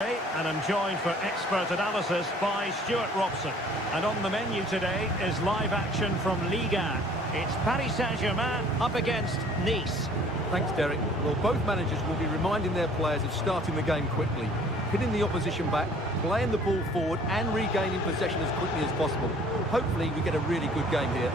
And I'm joined for expert analysis by Stuart Robson. And on the menu today is live action from Ligue. It's Paris Saint-Germain up against Nice. Thanks, Derek. Well, both managers will be reminding their players of starting the game quickly, pinning the opposition back, playing the ball forward and regaining possession as quickly as possible. Hopefully we get a really good game here.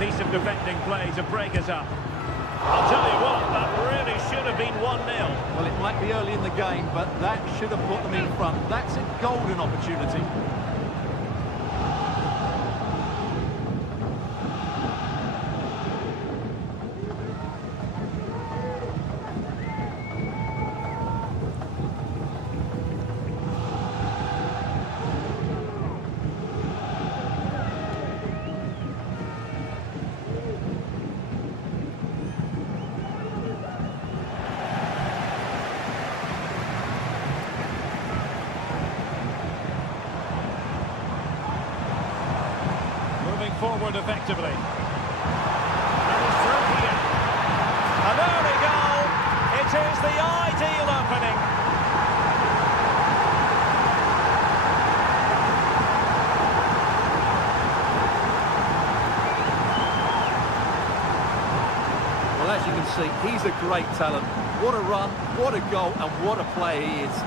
Piece of defending play to break us up. I'll tell you what, that really should have been 1-0. Well, it might be early in the game, but that should have put them in front. That's a golden opportunity. Forward effectively. And he's through here. An early goal. It is the ideal opening. Well, as you can see, he's a great talent. What a run, what a goal, and what a player he is.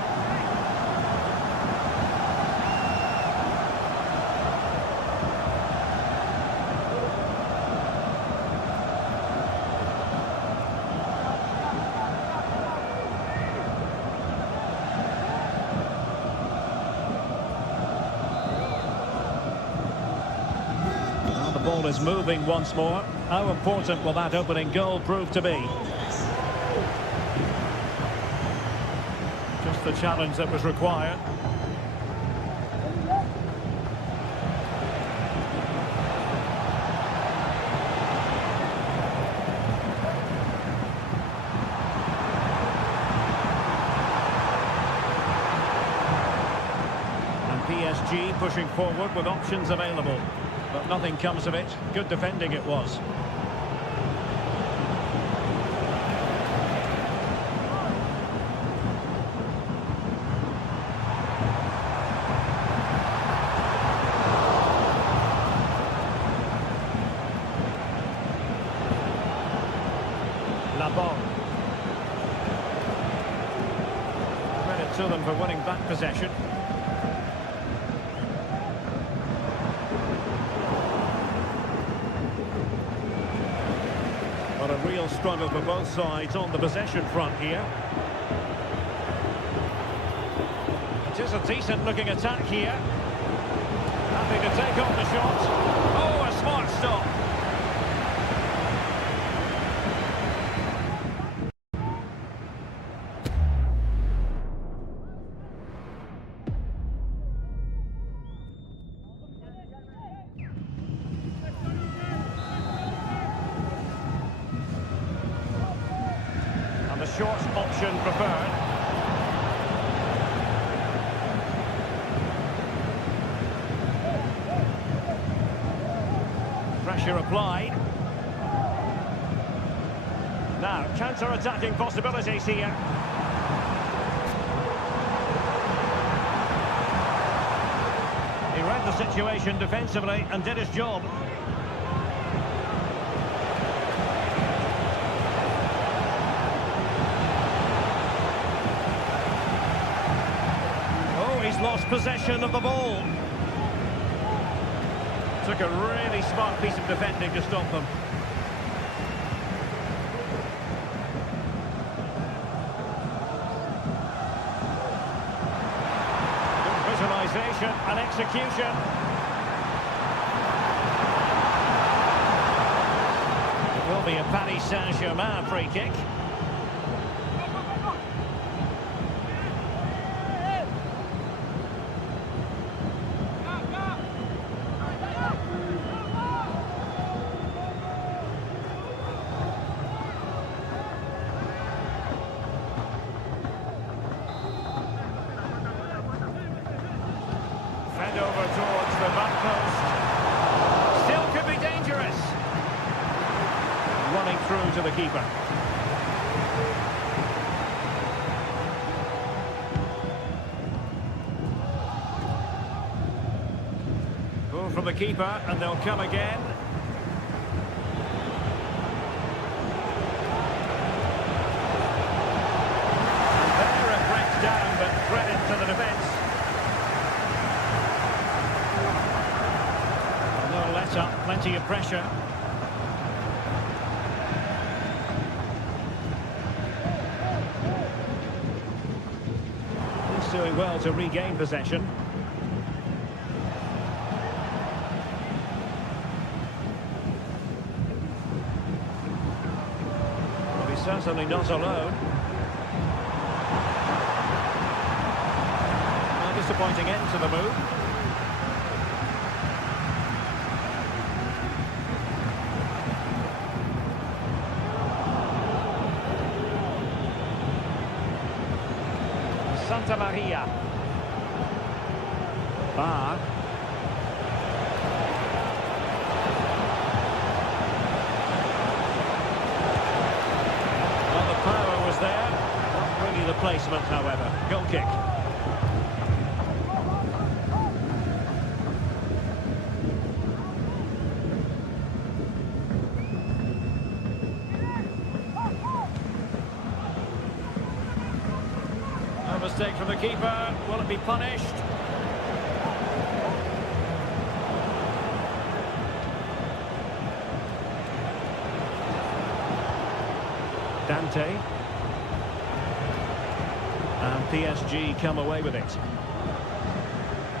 The ball is moving once more. How important will that opening goal prove to be? Just the challenge that was required. And PSG pushing forward with options available. But nothing comes of it. Good defending it was. Credit to them for winning back possession. But a real struggle for both sides on the possession front here. It is a decent-looking attack here. Happy to take on the shot. Oh, a smart stop. The short option preferred. Pressure applied. Now, counter-attacking possibilities here. He read the situation defensively and did his job. He's lost possession of the ball. Took a really smart piece of defending to stop them. Good visualisation and execution. It will be a Paris Saint-Germain free kick. running through to the keeper. Ball from the keeper, and they'll come again. Down, but credit to the defence. No let up, plenty of pressure. He's doing well to regain possession. Well, he's certainly not alone. Disappointing end to the move. Santa Maria. Bar. Well, the power was there. Not really the placement, however. Goal kick. Mistake from the keeper. Will it be punished? Dante. And PSG come away with it.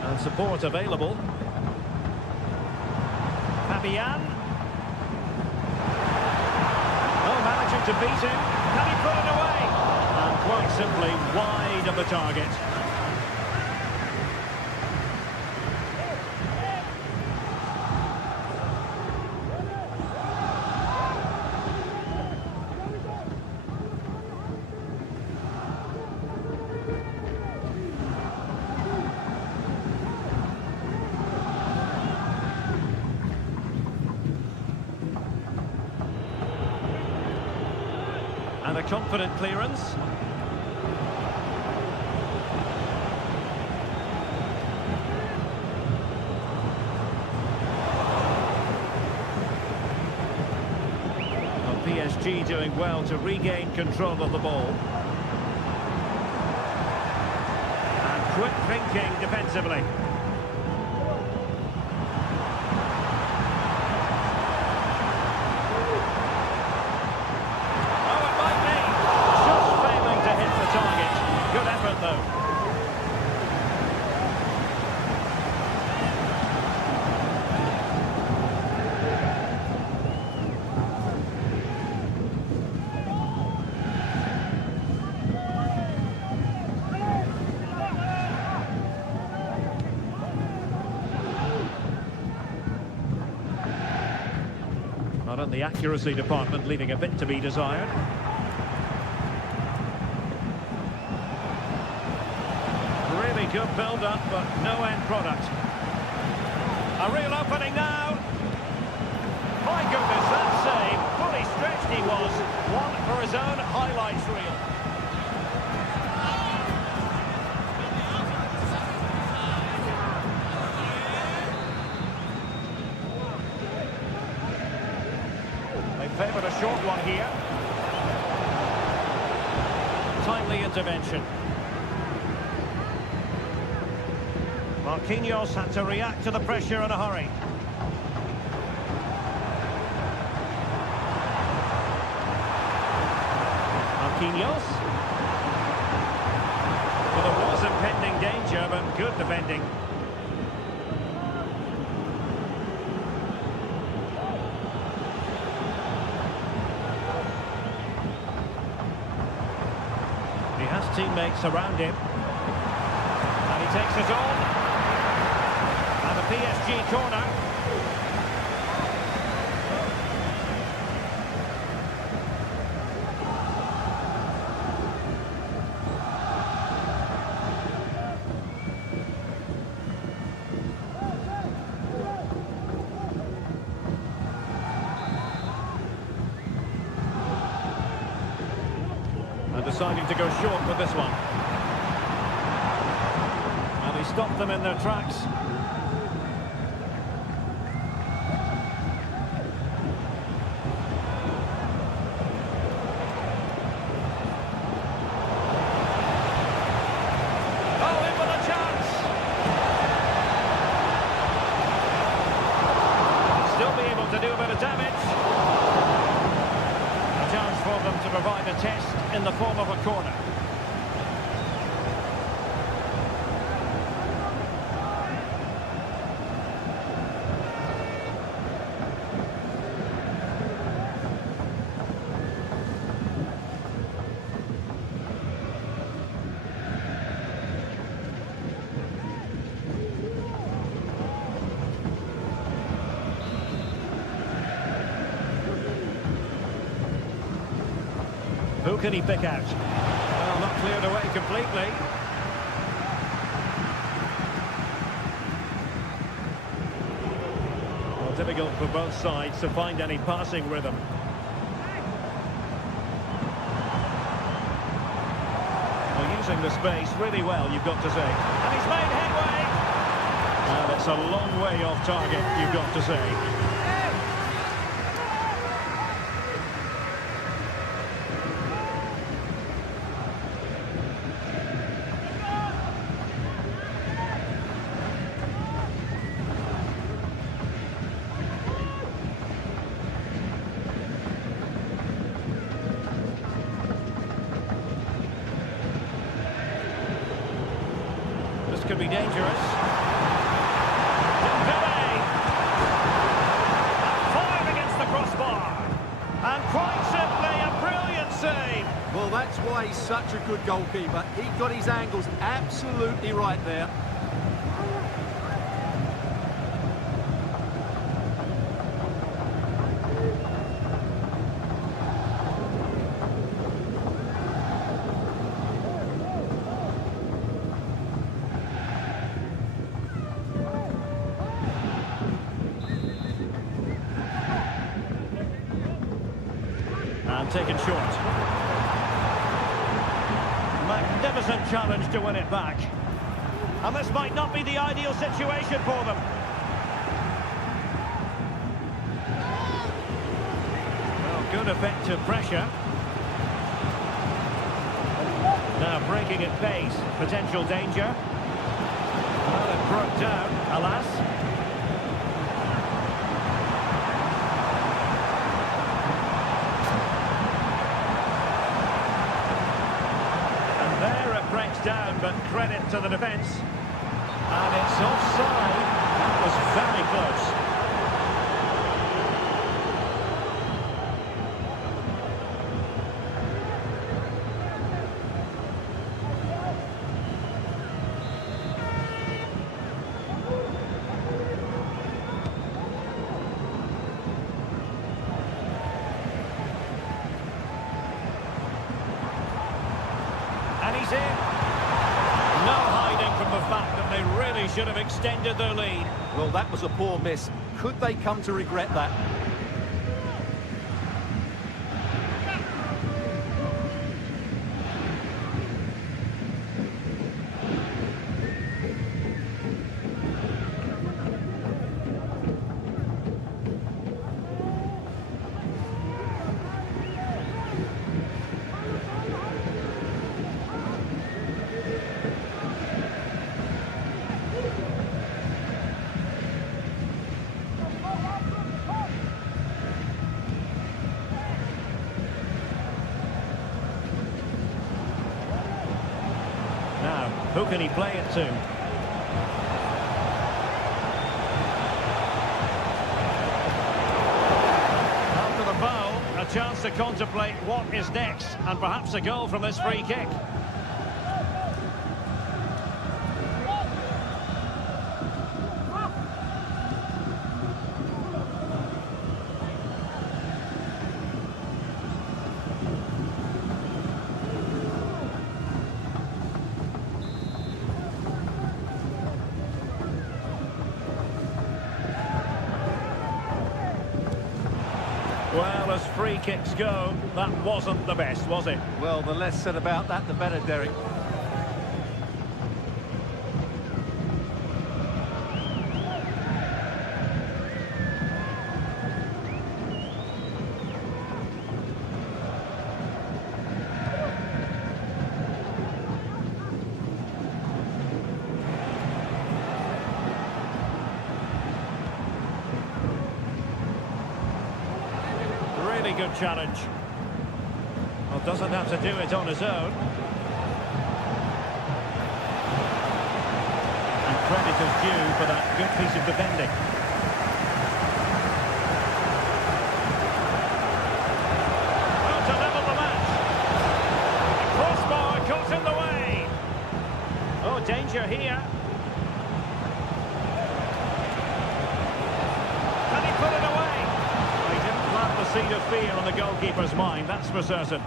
And support available. Fabian. Oh, managing to beat him. Can he put it away? And quite simply wide of the target. And a confident clearance. PSG doing well to regain control of the ball. And quick thinking defensively. Oh, it might be. Just failing to hit the target. Good effort, though. Not in the accuracy department, leaving a bit to be desired. Really good build-up, but no end product. A real opening now. My goodness, that save. Fully stretched he was. One for his own highlights reel. Favoured a short one here. Timely intervention. Marquinhos had to react to the pressure in a hurry. Marquinhos. Well, there was impending danger, but good defending. He has teammates around him. And he takes it on. And a PSG corner. deciding to go short with this one. And he stopped them in their tracks. Oh, in with a chance! Still be able to do a bit of damage. A chance for them to provide a test in the form of a corner. Who can he pick out? Well, not cleared away completely. Well, difficult for both sides to find any passing rhythm. Well, using the space really well, you've got to say. And he's made headway! Well, it's a long way off target, you've got to say. Could be dangerous. Dembele! Fired against the crossbar. And quite simply a brilliant save. Well, that's why he's such a good goalkeeper. He got his angles absolutely right there. And taken short. Magnificent challenge to win it back. And this might not be the ideal situation for them. Well, good effective pressure. Now breaking at pace. Potential danger. Well, it broke down, alas. Down, but credit to the defence. And it's offside. That was very close. And he's in. No hiding from the fact that they really should have extended their lead. Well, that was a poor miss. Could they come to regret that? Now, who can he play it to? After the foul, a chance to contemplate what is next, and perhaps a goal from this free kick. Well, as free free kicks go, that wasn't the best, was it? Well, the less said about that, the better, Derek. Really good challenge. Well, doesn't have to do it on his own. And credit is due for that good piece of defending. Well, to level the match. Crossbar caught in the way. Oh, danger here. Can he put it away? He didn't plant the seed of fear on the goalkeeper's mind, that's for certain.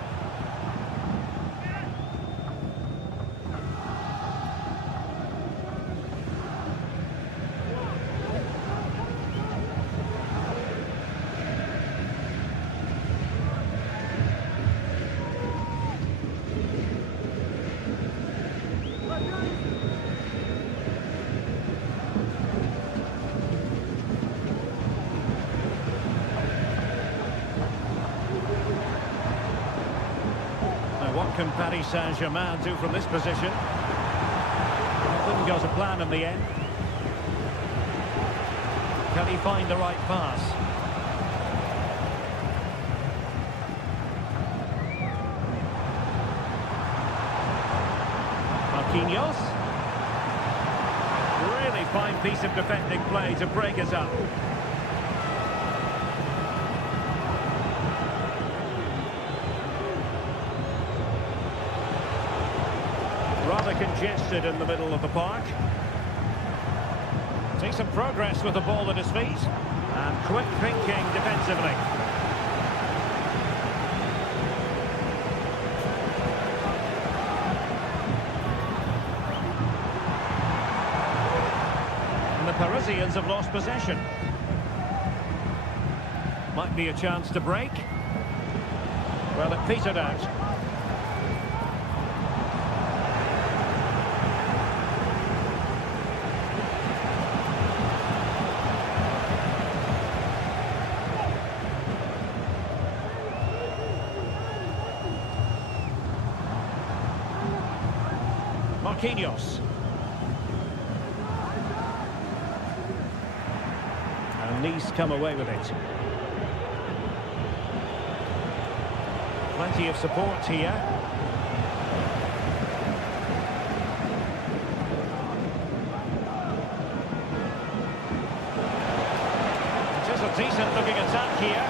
What can Paris Saint-Germain do from this position? Didn't go to plan in the end. Can he find the right pass? Marquinhos. Really fine piece of defending play to break us up. Rather congested in the middle of the park. See some progress with the ball at his feet. And quick thinking defensively. And the Parisians have lost possession. Might be a chance to break. Well, it petered out. Marquinhos. And Nice come away with it. Plenty of support here. It is a decent looking attack here.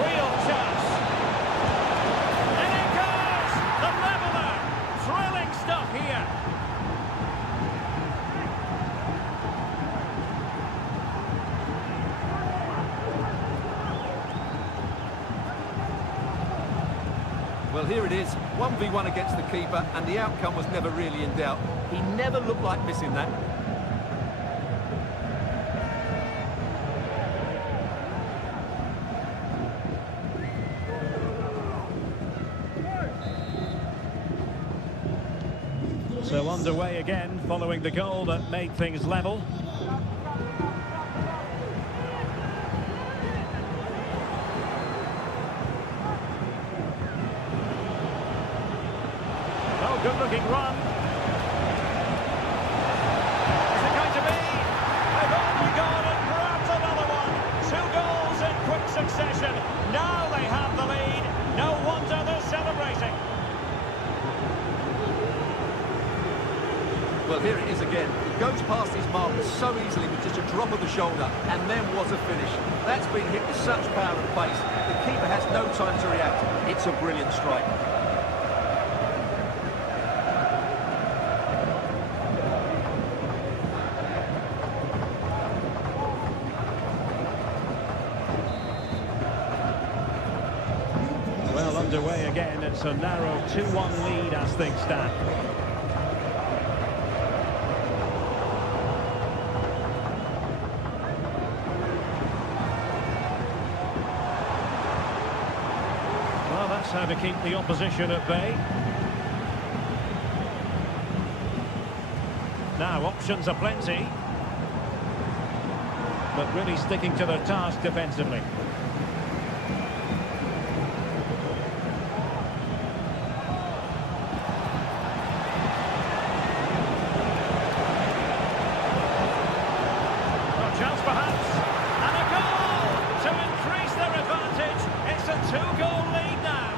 Real chance. And it goes! The leveller! Thrilling stuff here. Well, here it is, 1v1 against the keeper, and the outcome was never really in doubt. He never looked like missing that. So underway again, following the goal that made things level. Oh, good-looking run. Is it going to be? They've only gone and grabbed another one. 2 goals in quick succession. Now they have the lead. No wonder they're celebrating. Well, here it is again. He goes past his marker so easily with just a drop of the shoulder, and then what a finish. That's been hit with such power and pace. The keeper has no time to react. It's a brilliant strike. Well, underway again. It's a narrow 2-1 lead as things stand. That's how to keep the opposition at bay. Now, options are plenty. But really sticking to their task defensively. A chance perhaps. And a goal to increase their advantage. It's a two-goal lead now.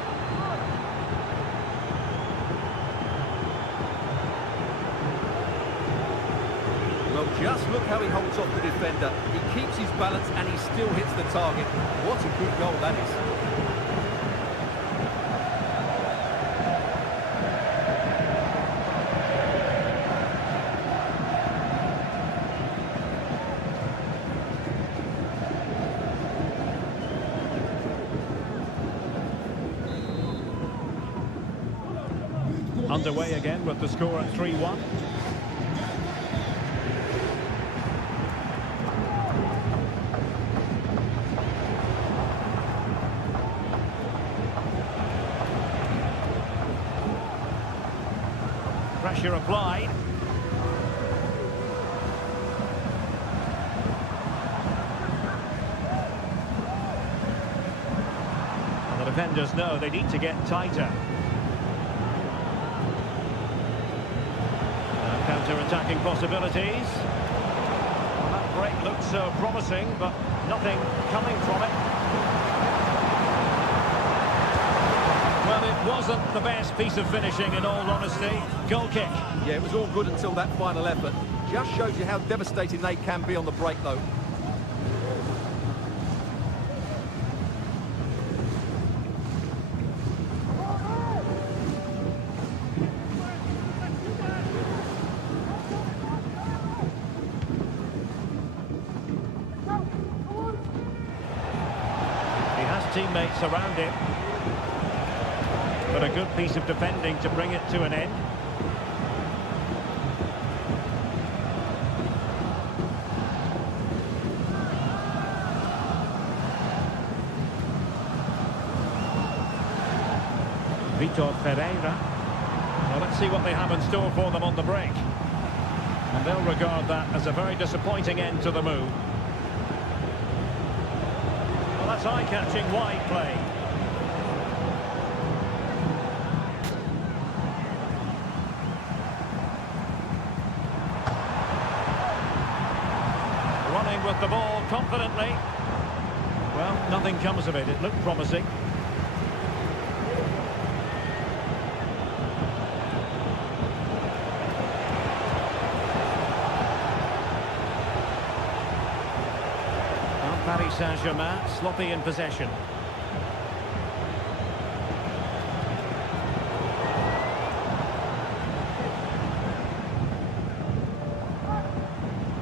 Well, just look how he holds off the defender. He keeps his balance and he still hits the target. What a good goal that is. Underway again with the score at 3-1. Pressure applied. And the defenders know they need to get tighter. Counter-attacking possibilities. Well, that break looked so promising, but nothing coming from it. Well, it wasn't the best piece of finishing, in all honesty. Goal kick. Yeah, it was all good until that final effort. Just shows you how devastating they can be on the break, though. Teammates around him, but a good piece of defending to bring it to an end. Vitor Pereira. Well, let's see what they have in store for them on the break, and they'll regard that as a very disappointing end to the move. Well, that's eye-catching wide play. Running with the ball confidently. Well, nothing comes of it. It looked promising. Paris Saint-Germain, sloppy in possession.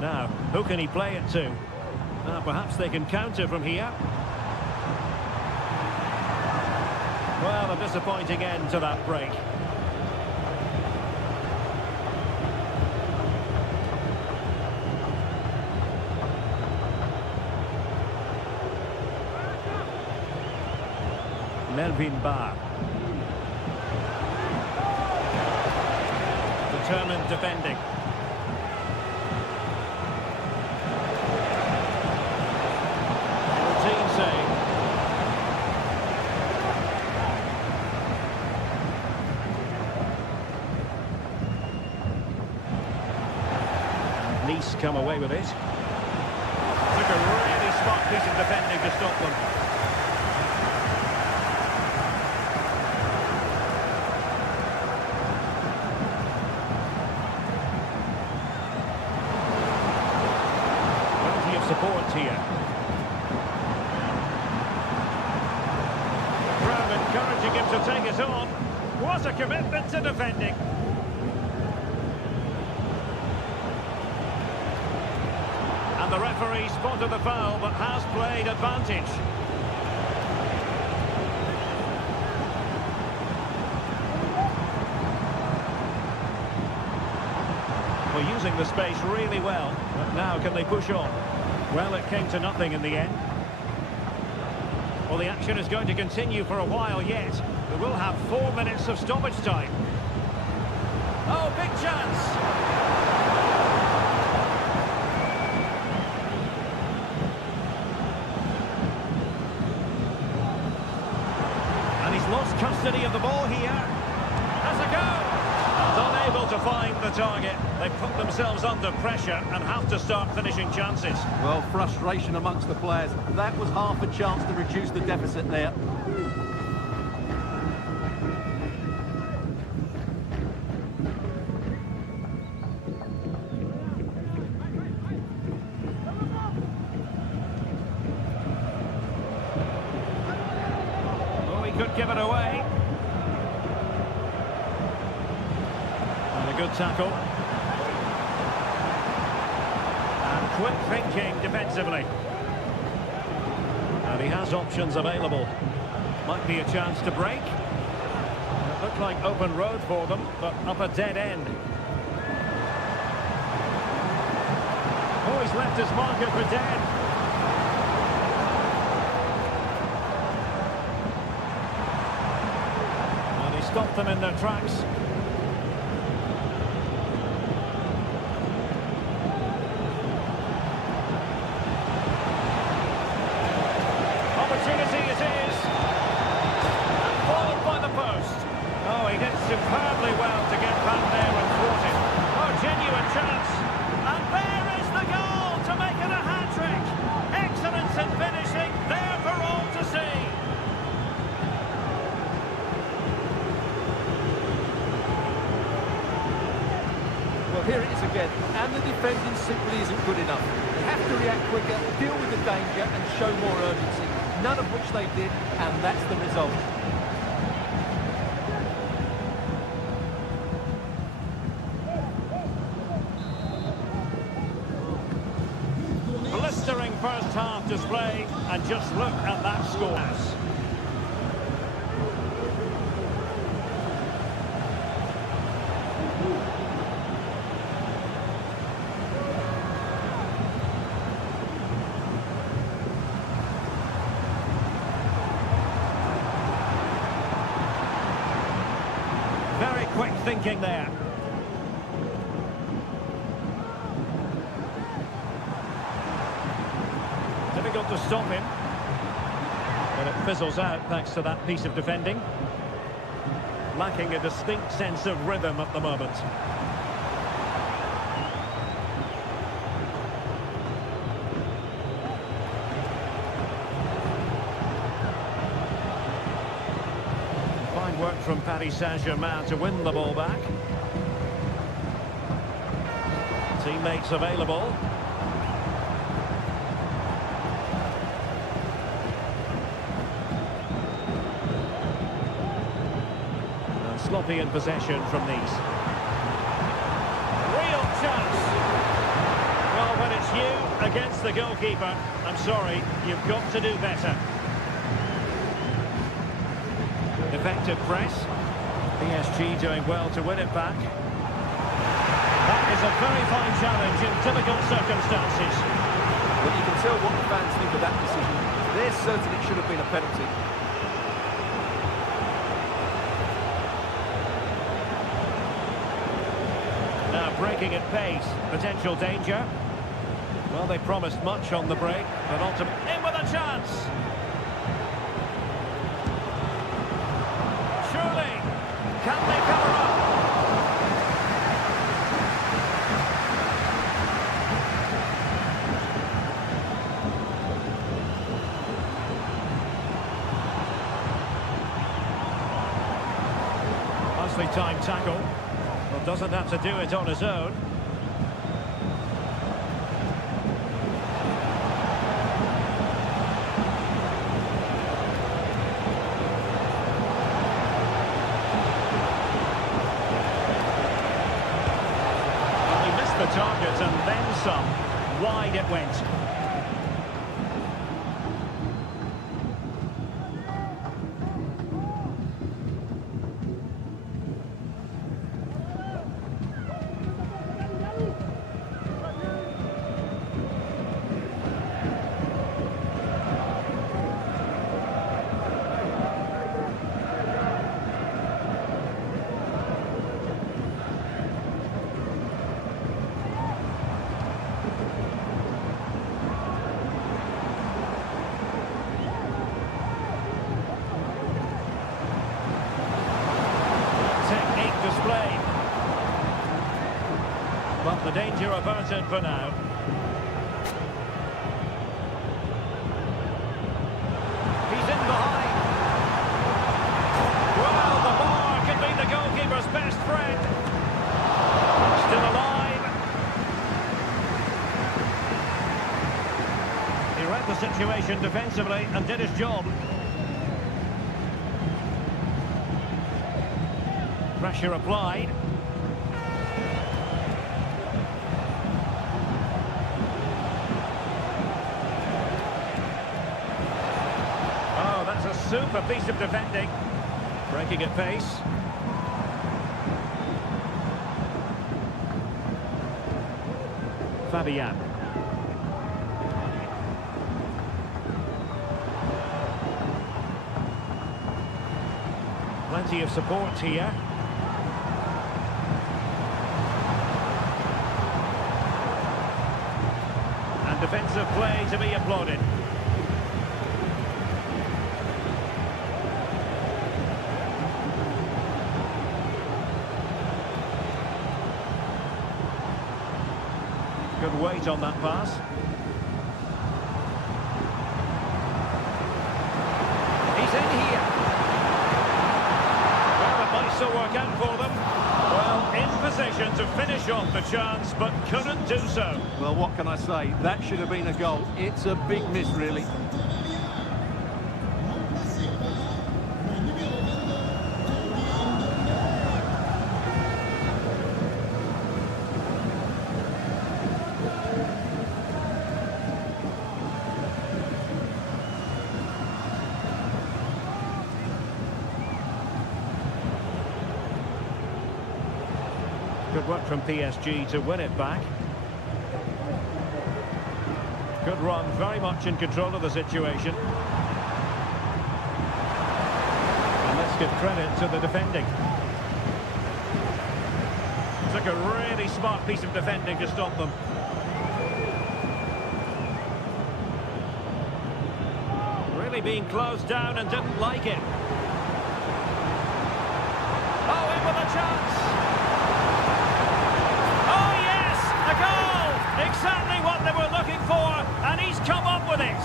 Now, who can he play it to? Perhaps they can counter from here. Well, a disappointing end to that break. Melvin Barr. Determined defending. Routine save. Nice come away with it. Took a really smart piece of defending to stop them. Support here. Crowd encouraging him to take it on. What a commitment to defending. And the referee spotted the foul but has played advantage. We're using the space really well, but now can they push on? Well, it came to nothing in the end. Well, the action is going to continue for a while yet. We will have 4 minutes of stoppage time. Oh, big chance! And he's lost custody of the ball here. Has a go! And unable to find the target. They've put themselves under pressure and have to start finishing chances. Well, frustration amongst the players. That was half a chance to reduce the deficit there. Oh, he could give it away. And a good tackle. Quick thinking defensively. And he has options available. Might be a chance to break. It looked like open road for them, but up a dead end. Oh, he's left his marker for dead. And he stopped them in their tracks. Opportunity it is. And followed by the post. Oh, he did superbly well to get back there and thwart it. Oh, genuine chance. And there is the goal to make it a hat-trick. Excellence in finishing, there for all to see. Well, here it is again, and the defending simply isn't good enough. They have to react quicker, deal with the danger, and show more urgency. None of which they did, and that's the result. Blistering first half display, and just look at that score. Very quick thinking there. Difficult to stop him. But it fizzles out thanks to that piece of defending. Lacking a distinct sense of rhythm at the moment. Fine work from Paris Saint-Germain to win the ball back. Teammates available. And sloppy in possession from these. Real chance. Well, when it's you against the goalkeeper, I'm sorry, you've got to do better. Effective press. PSG doing well to win it back. That is a very fine challenge in difficult circumstances. Well, you can tell what the fans think of that decision. They're certain it should have been a penalty. Now breaking at pace. Potential danger. Well, they promised much on the break, but ultimately in with a chance. Surely, can they cover up? Nicely timed tackle. Well, doesn't have to do it on his own. The target and then some. Wide it went. danger averted for now. He's in behind. Well, the bar can be the goalkeeper's best friend. Still alive. He read the situation defensively and did his job. Pressure applied. Oh, that's a super piece of defending. Breaking at pace. Fabian. Plenty of support here. And defensive play to be applauded. Good weight on that pass. He's in here. Well, it might still work out for them. Well, in position to finish off the chance, but couldn't do so. Well, what can I say? That should have been a goal. It's a big miss, really. Good work from PSG to win it back. Good run, very much in control of the situation. And let's give credit to the defending. Took a really smart piece of defending to stop them. Really being closed down and didn't like it. Oh, in with a chance! Exactly what they were looking for, and he's come up with it.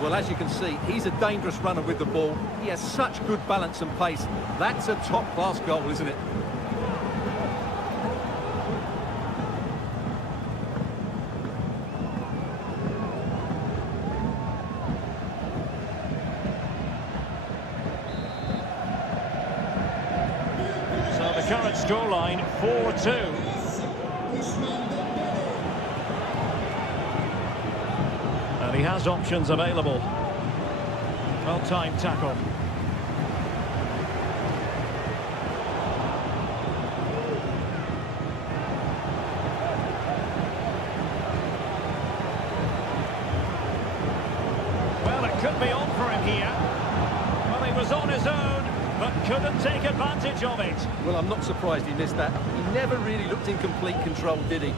Well, as you can see, he's a dangerous runner with the ball. He has such good balance and pace. That's a top-class goal, isn't it? Current scoreline 4-2. And he has options available. Well-timed tackle. Well, it could be on for him here. Well, he was on his own, but couldn't take advantage of it. Well, I'm not surprised he missed that. He never really looked in complete control, did he?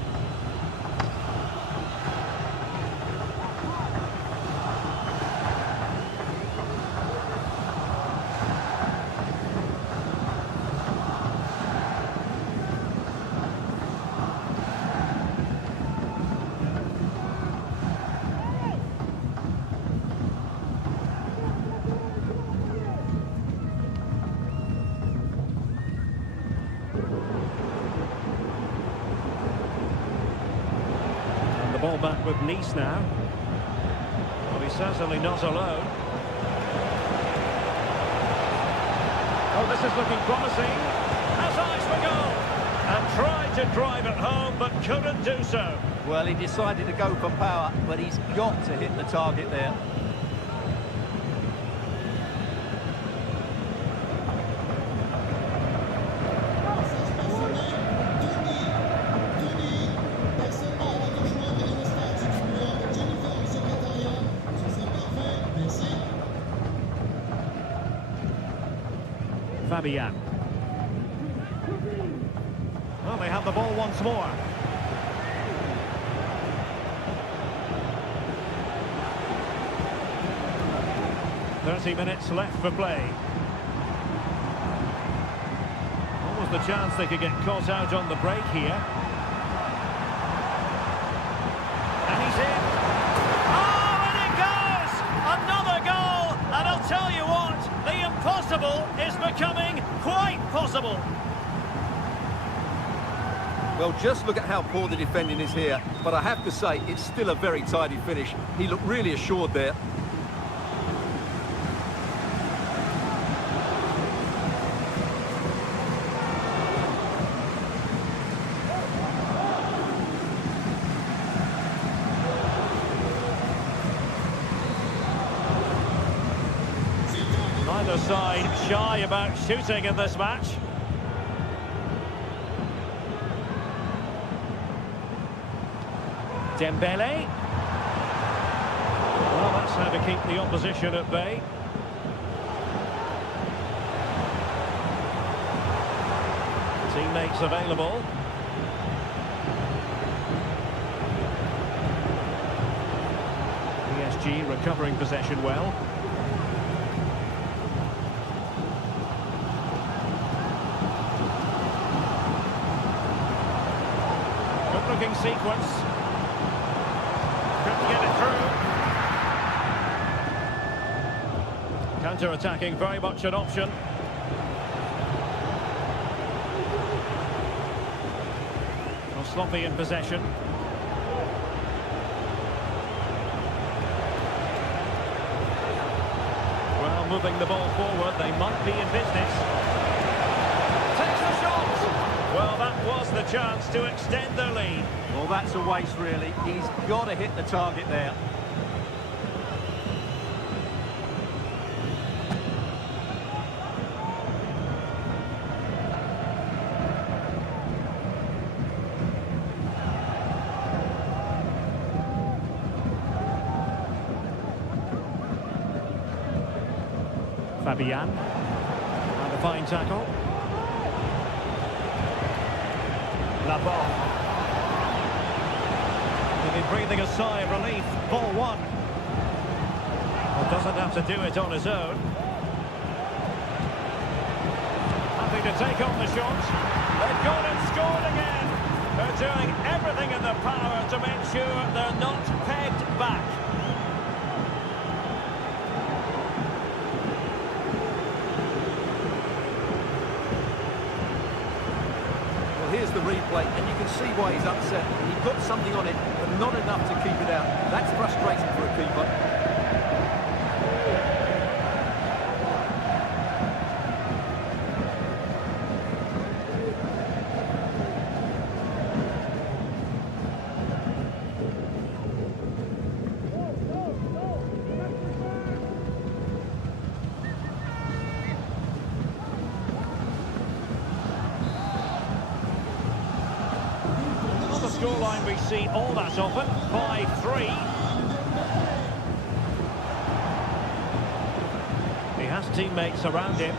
The ball back with Nice now. Well, he's certainly not alone. Oh, this is looking promising. Has eyes for goal. And tried to drive it home, but couldn't do so. Well, he decided to go for power, but he's got to hit the target there. Fabian. Well, they have the ball once more. 30 minutes left for play. Almost the chance they could get caught out on the break here. And he's in. Oh, and it goes! Another goal! And I'll tell you what, the impossible is becoming quite possible. Well, just look at how poor the defending is here. But I have to say, it's still a very tidy finish. He looked really assured there. Neither side shy about shooting in this match. Dembele. Well, that's how to keep the opposition at bay. Teammates available. PSG recovering possession well. Good looking sequence. Couldn't get it through. Counter-attacking, very much an option. Well, sloppy in possession. Well, moving the ball forward, they might be in business. Takes the shot! Well, that was the chance to extend their lead. Well, that's a waste, really. He's got to hit the target there. Fabian. And a fine tackle. Laborde. He'll be breathing a sigh of relief. Ball one. Well, doesn't have to do it on his own. Happy to take on the shot. They've gone and scored again. They're doing everything in their power to make sure they're not pegged back. Here's the replay, and you can see why he's upset. He got something on it, but not enough to keep it out. That's frustrating for a keeper. Scoreline we see all that often, 5-3. He has teammates around him.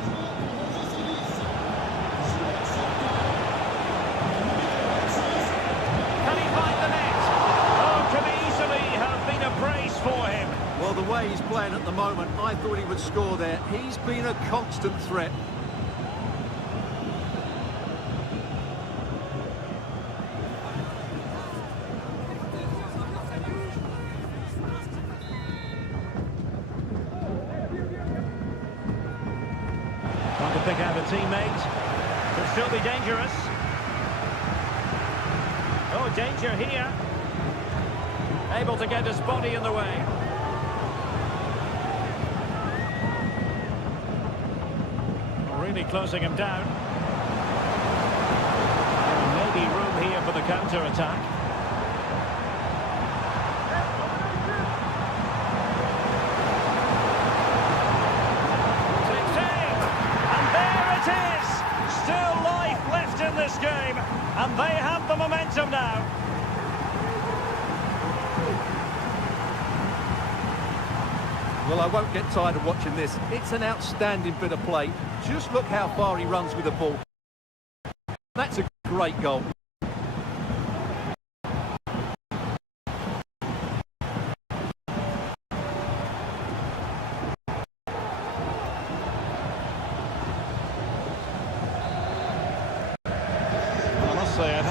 Can he find the net? Oh, could easily have been a brace for him. Well, the way he's playing at the moment, I thought he would score there. He's been a constant threat. Trying to pick out a teammate. Could still be dangerous. Oh, danger here. Able to get his body in the way. Really closing him down. There may be room here for the counter-attack. Still life left in this game, and they have the momentum now. Well, I won't get tired of watching this. It's an outstanding bit of play. Just look how far he runs with the ball. That's a great goal.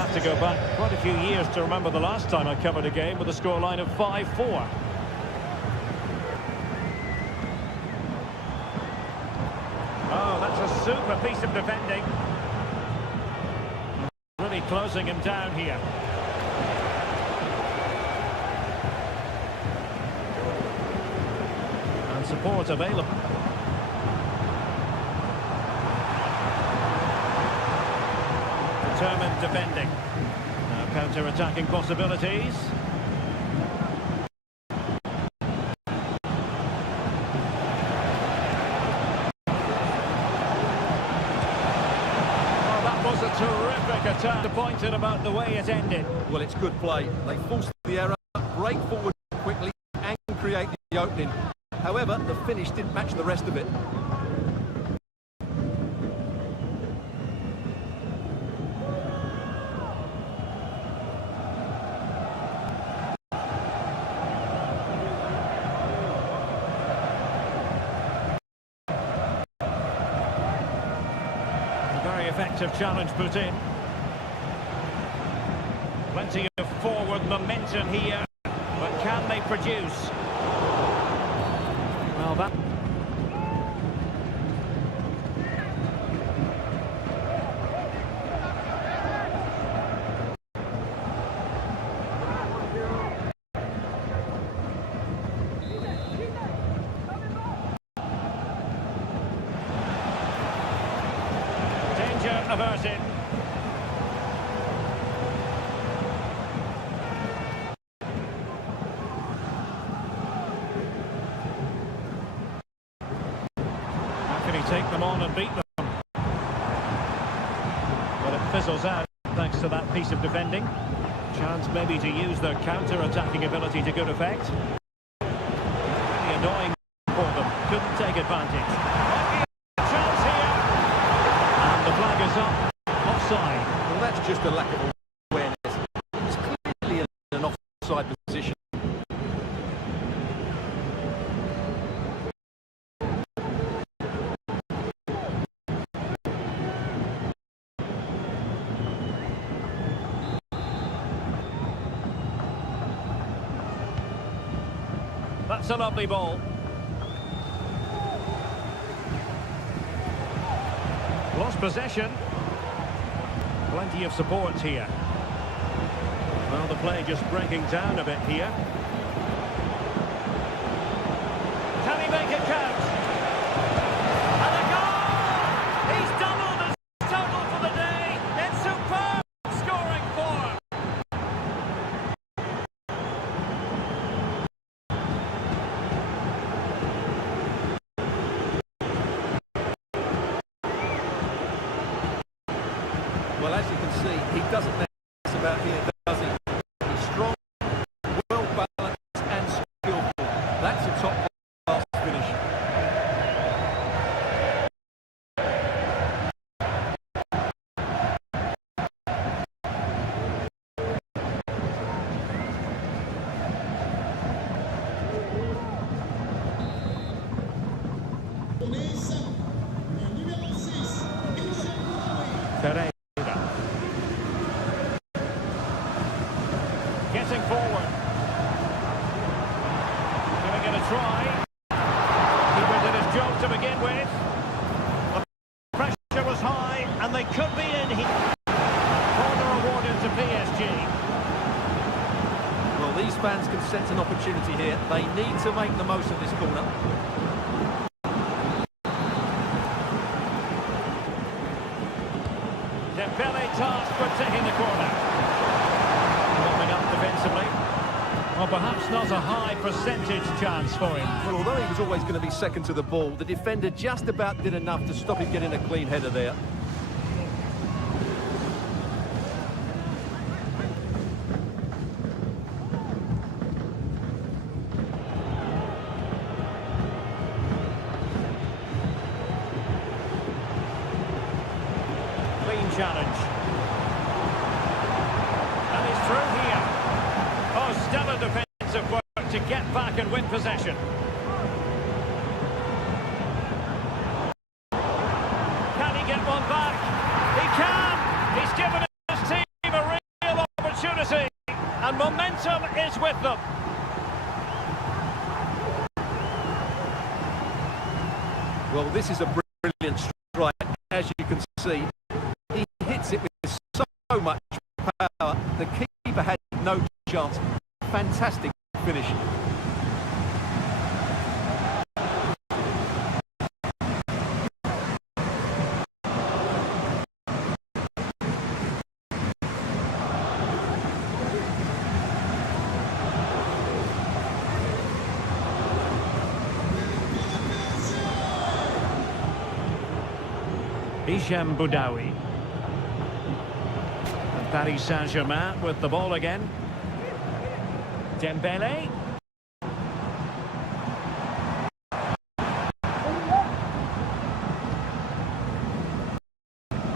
have to go back quite a few years to remember the last time I covered a game with a scoreline of 5-4. Oh, that's a super piece of defending. Really closing him down here. And support available. Determined defending. Now counter-attacking possibilities. Oh, that was a terrific attack. Disappointed about the way it ended. Well, it's good play. They forced the error, break forward quickly and create the opening. However, the finish didn't match the rest of it. Effective challenge put in. Plenty of forward momentum here, but can they produce? Well, that... averted. How can he take them on and beat them? But it fizzles out thanks to that piece of defending. Chance maybe to use their counter-attacking ability to good effect. Really annoying for them. Couldn't take advantage. Chance here. And the flag is up. Offside. Well, that's just a lack of awareness. It's clearly in an offside position. That's a lovely ball. Lost possession. Plenty of support here. Well, the play just breaking down a bit here. Can he make it count? And a goal! He's doubled his total for the day. It's superb scoring form. Well, as you can see, he doesn't mess about here, does he? He's strong, well-balanced and skillful. That's a top-class finish. Pereira. Getting forward. Giving it a try. Keeper did his job to begin with. The pressure was high and they could be in here. Corner awarded to PSG. Well, these fans can sense an opportunity here. They need to make the most of this corner. Dembele tasked with taking the corner. Warming up defensively. Well, perhaps not a high percentage chance for him. Well, although he was always going to be second to the ball, the defender just about did enough to stop him getting a clean header there. Challenge. And he's through here. Oh, stellar defensive work to get back and win possession. Can he get one back? He can! He's given his team a momentum is with them. Well, this is a brilliant strike, as you can see. He hits it with so much power. The keeper had no chance. Fantastic finish. Hicham Boudaoui. And Paris Saint-Germain with the ball again. Dembele.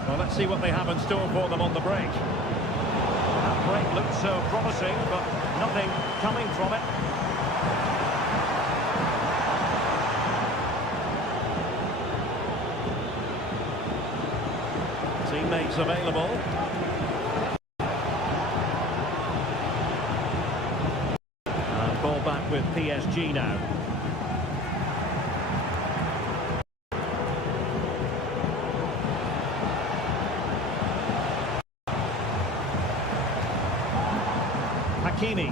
Well, let's see what they have in store for them on the break. That break looked so promising, but nothing coming from it. Teammates available. And ball back with PSG now. Hakimi.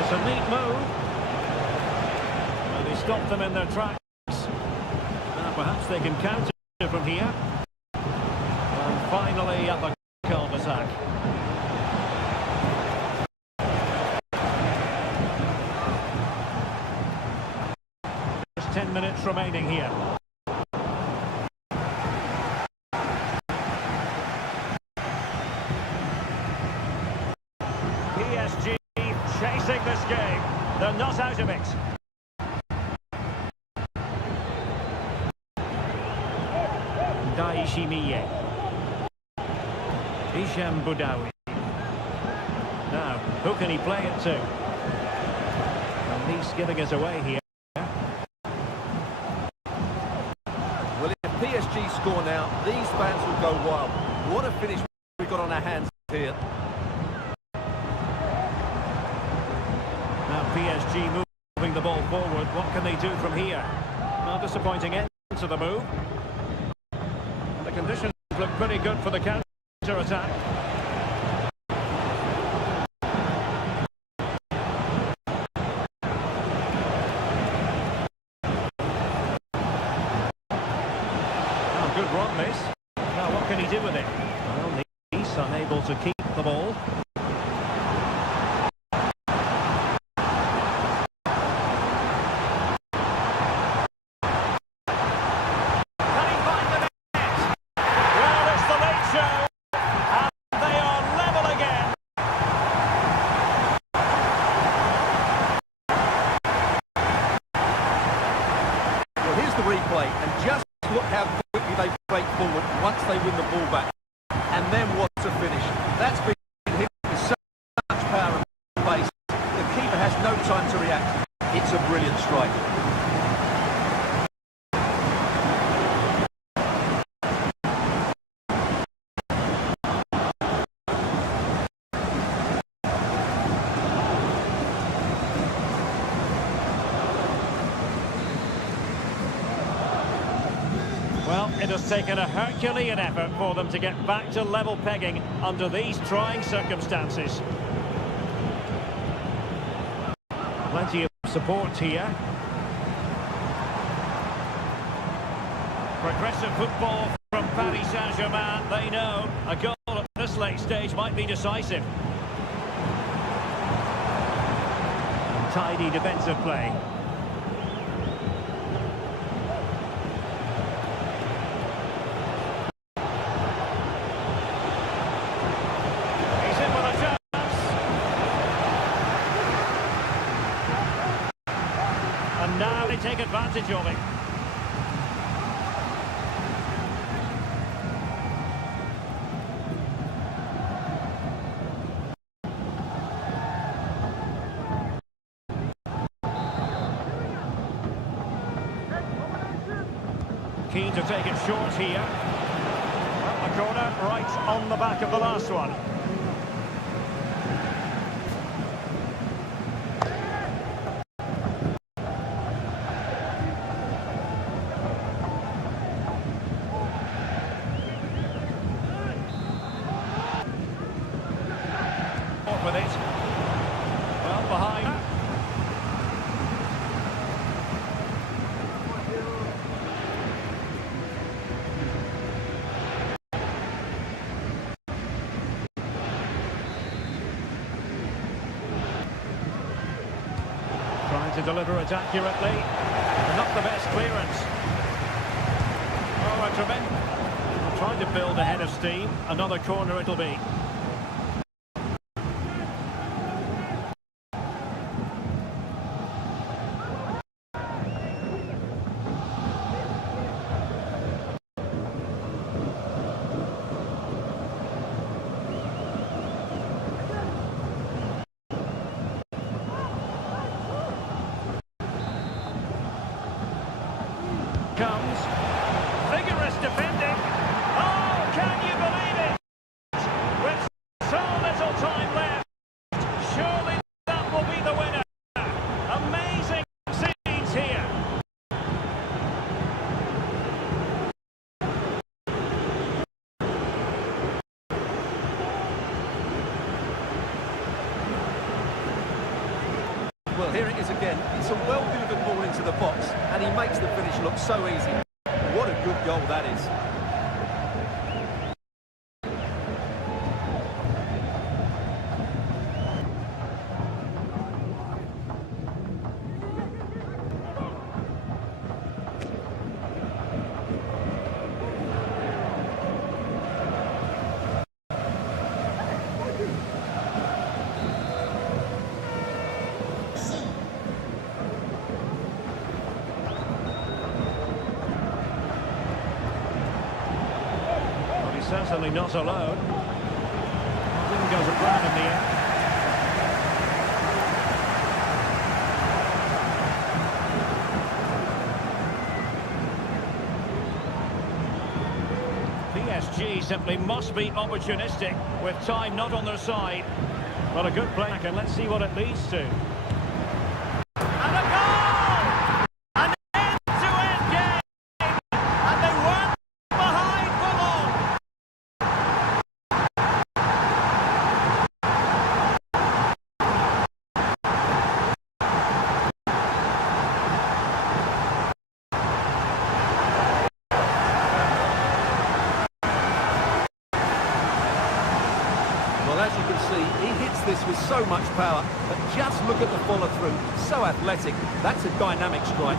It's a neat move. Well, they stopped them in their tracks. Perhaps they can counter from here. And finally up a cul-de-sac. There's 10 minutes remaining here. PSG chasing this game. They're not out of it. Daishimiye. Hicham Boudaoui. Now, who can he play it to? And he's giving us away here. Well, if PSG score now, these fans will go wild. What a finish we've got on our hands here. Now PSG moving the ball forward. What can they do from here? Well, disappointing end to the move. The conditions look pretty good for the counter-attack. Oh, good run this. Now what can he do with it? Well, he's unable to keep the ball. Replay, and just look how quickly they break forward once they win the ball back. And then what's a finish? That's been hit with so much power and pace. The keeper has no time to react. It's a brilliant strike. Well, it has taken a Herculean effort for them to get back to level pegging under these trying circumstances. Plenty of support here. Progressive football from Paris Saint-Germain. They know a goal at this late stage might be decisive. Tidy defensive play. And now they take advantage of it. keen to take it short here. Well, a corner right on the back of the last one. With it. Well, behind. Trying to deliver it accurately. Not the best clearance. Oh, a tremendous. Trying to build a head of steam. Another corner it'll be. Comes. Vigorous defending. Oh, can you believe it? With so little time left, surely that will be the winner. Amazing scenes here. Well, here it is again. It's a well-delivered ball into the box, and he makes the finish look so easy. What a good goal that is. Certainly not alone. Didn't go to plan in the end. PSG simply must be opportunistic with time not on their side. But a good play, and let's see what it leads to. And a goal! An end-to-end game! And they weren't behind for long! Well, as you can see, he hits this with so much power, but just look at the follow-through. So athletic. That's a dynamic strike.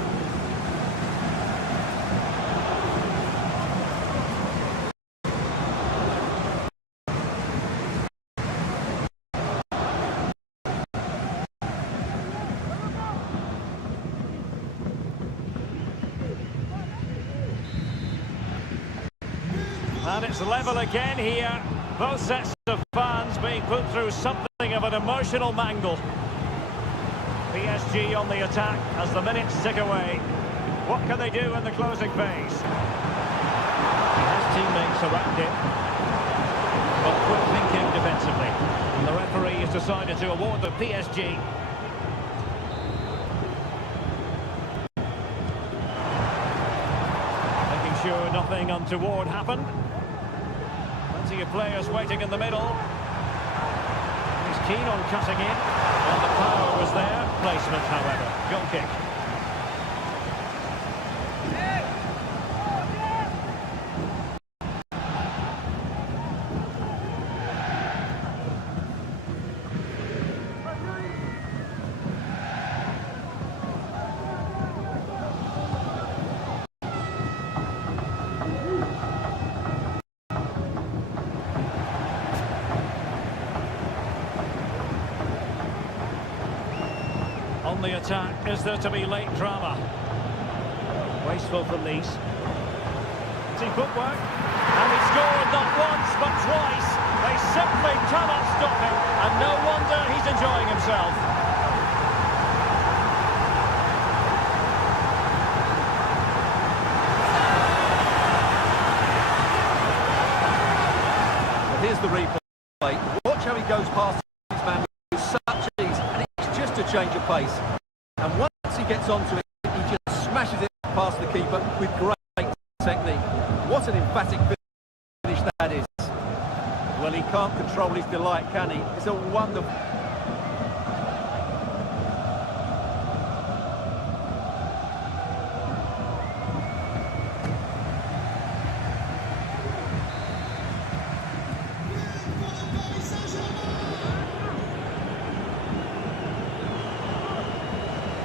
And it's level again here. Both sets of fans being put through something of an emotional mangle. PSG on the attack as the minutes tick away. What can they do in the closing phase? He has teammates around him, but quick thinking defensively. And the referee has decided to award the PSG. Making sure nothing untoward happened. Plenty of players waiting in the middle. He's keen on cutting in. And the power was there. Placement, however. Goal kick. On the attack, is there to be late drama? Wasteful from these. See footwork, and he scored not once but twice. They simply cannot stop him, and no wonder he's enjoying himself. the replay. Watch how he goes past his man with such ease, and it's just a change of pace. And once he gets onto it, he just smashes it past the keeper with great technique. What an emphatic finish that is. Well, he can't control his delight, can he? It's a wonderful...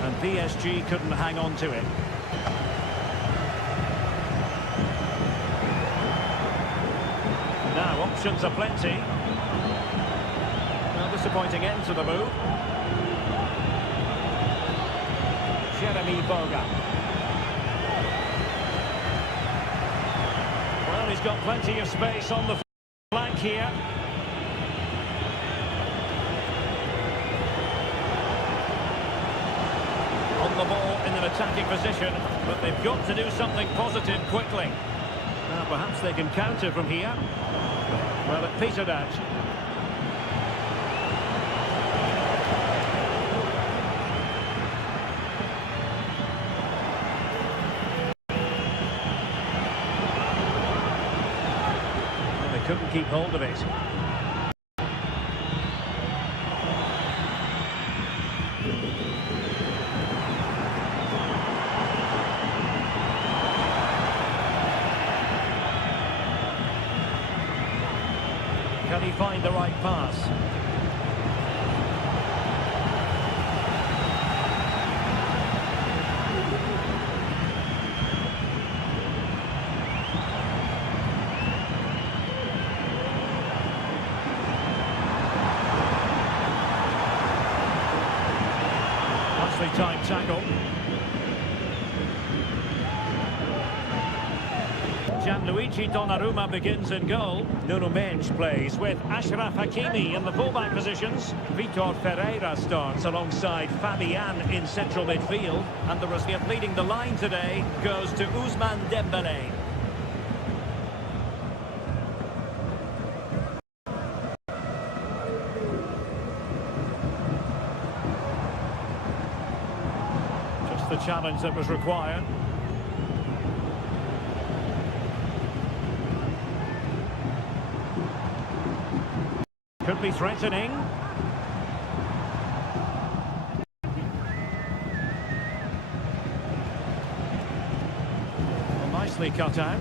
And PSG couldn't hang on to it. Now, options are plenty. Well, disappointing end to the move. Jeremy Boga. Well, he's got plenty of space on the flank here. On the ball in an attacking position, but they've got to do something positive quickly. Now, perhaps they can counter from here. Well, it petered out. Well, they couldn't keep hold of it. Can he find the right pass? Nicely timed tackle. Gianluigi Donnarumma begins in goal. Nuno Mendes plays with Achraf Hakimi in the fullback positions. Vitor Ferreira starts alongside Fabian in central midfield. And the receiver leading the line today goes to Ousmane Dembélé. Just the challenge that was required. Could be threatening. Well, nicely cut out.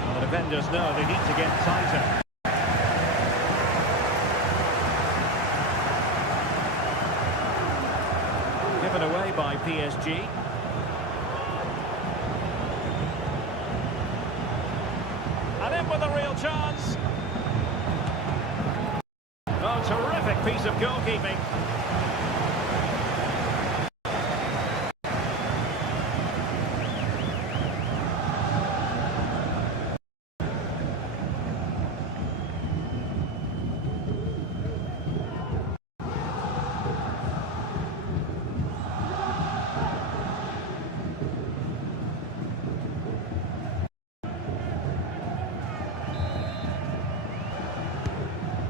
Well, the defenders know they need to get tighter. Given away by PSG. And in with a real chance. Oh, terrific piece of goalkeeping.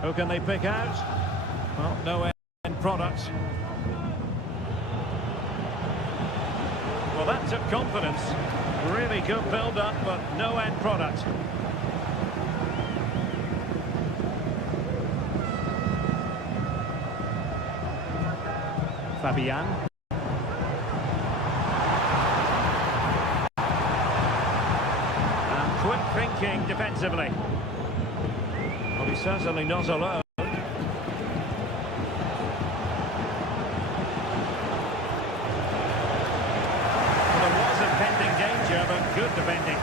Who can they pick out? Well, no end product. Well, that took confidence. Really good build-up, but no end product. Fabian. And quick thinking defensively. Well, he's certainly not alone. There was impending danger, but good defending.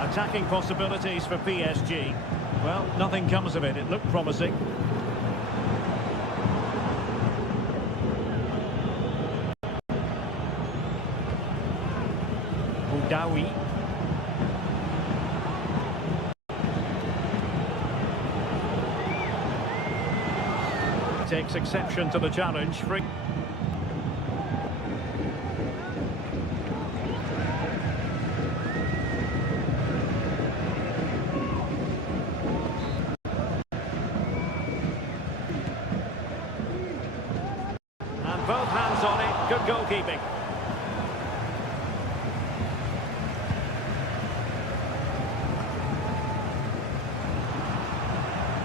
Attacking possibilities for PSG. Well, nothing comes of it. It looked promising. Dawi. takes exception to the challenge. Free. And both hands on it. Good goalkeeping.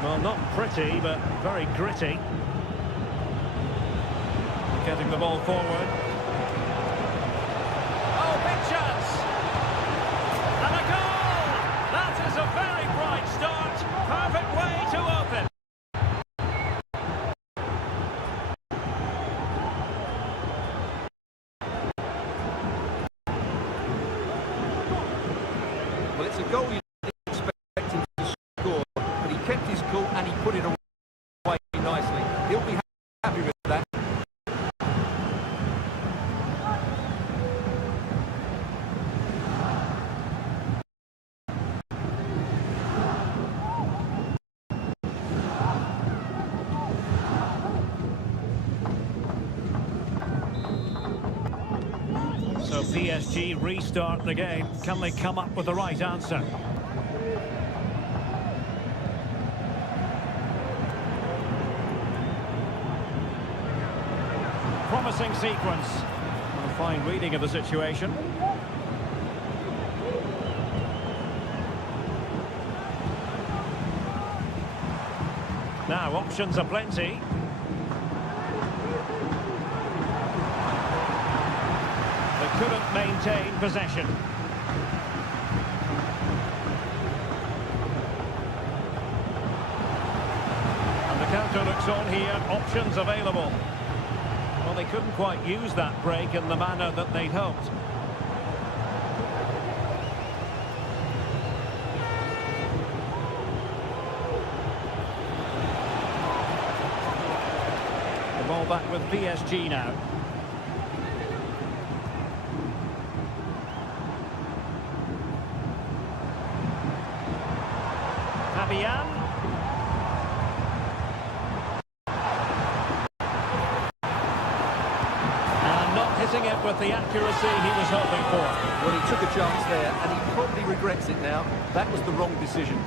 Well, not pretty, but very gritty. Getting the ball forward. Oh, big chance! And a goal! That is a very bright start. Perfect way to open. Well, it's a goal you didn't expect him to score, but he kept his cool and he put it away nicely. He'll be happy with that. So PSG restart the game. Can they come up with the right answer? Promising sequence. A fine reading of the situation. Now options are plenty. They couldn't maintain possession. And the counter looks on here. Options available. Well, they couldn't quite use that break in the manner that they'd hoped. The ball back with PSG now. Fabian. Hitting it with the accuracy he was hoping for. Well, he took a chance there, and he probably regrets it now. That was the wrong decision.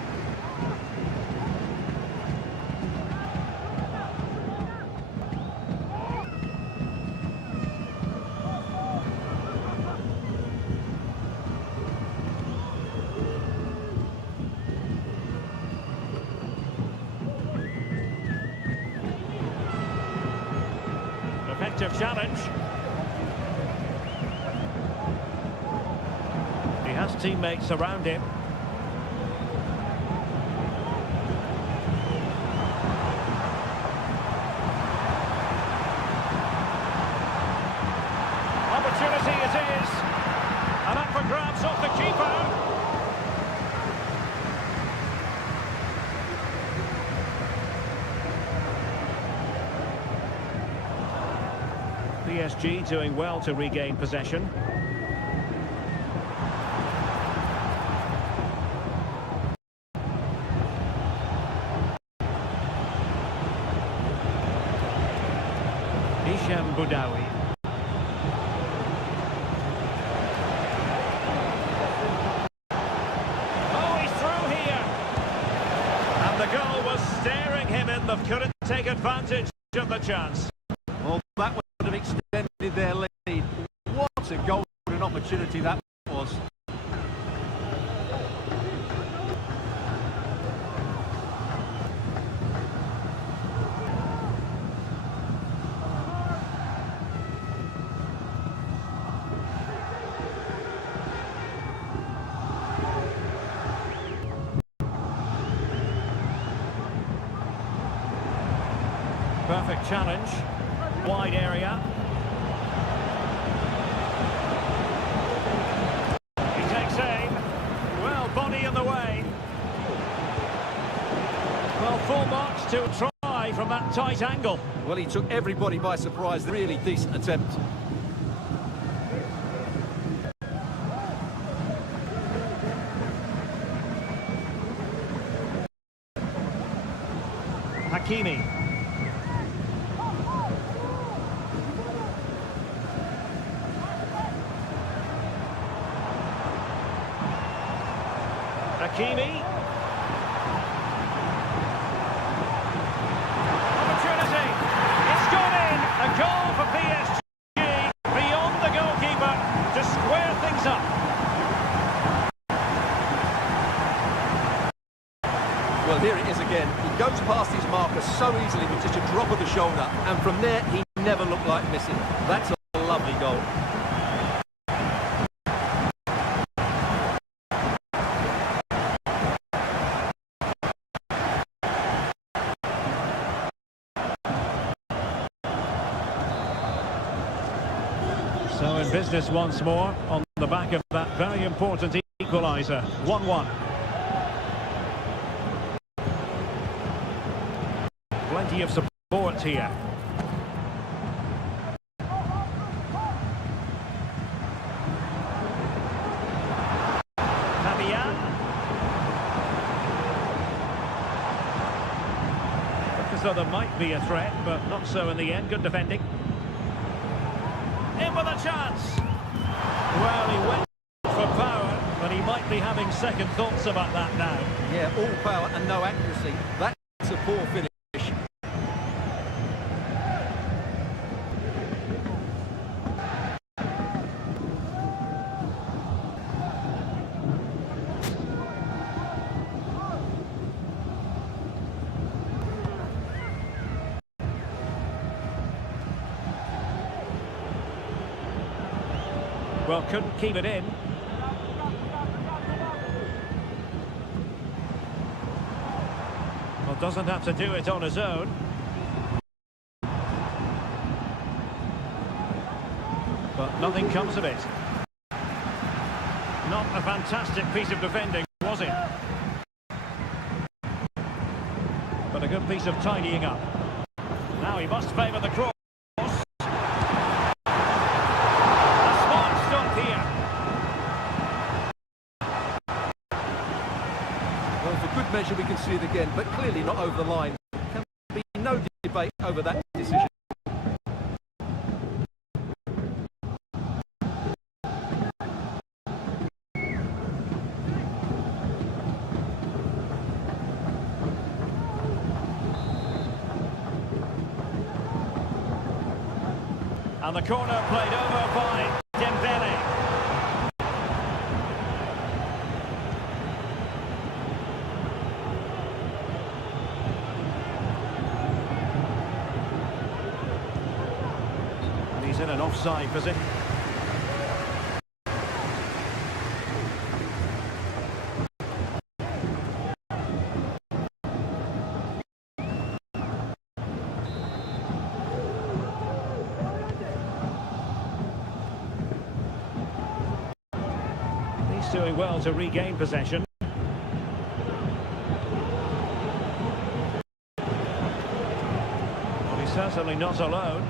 Effective challenge. He has teammates around him. Opportunity it is. And up for grabs off the keeper. PSG doing well to regain possession. Boudaoui. Oh, he's through here. And the goal was staring him in. They couldn't take advantage of the chance. Well, that would have extended their lead. What a golden opportunity that was. Perfect challenge. Wide area. He takes aim. Well, body in the way. Well, full marks to try from that tight angle. Well, he took everybody by surprise. Really decent attempt. Hakimi. Hakimi. Opportunity. It's gone in. A goal for PSG. Beyond the goalkeeper to square things up. Well, here it is again. He goes past his marker so easily with just a drop of the shoulder. And from there, he never looked like missing. That's a lovely goal. So in business once more on the back of that very important equaliser. 1-1. Plenty of support here. Fabian. Looked as though there might be a threat, but not so in the end. Good defending. In with a chance. Well, he went for power, but he might be having second thoughts about that now. Yeah, all power and no accuracy. That's a poor finish. Well, couldn't keep it in. Well, doesn't have to do it on his own. But nothing comes of it. Not a fantastic piece of defending, was it? But a good piece of tidying up. Now he must favour the cross. Measure we can see it again, but clearly not over the line. Can be no debate over that decision. And the corner played over by Dembele. He's in an offside position. He's doing well to regain possession. Well, he's certainly not alone.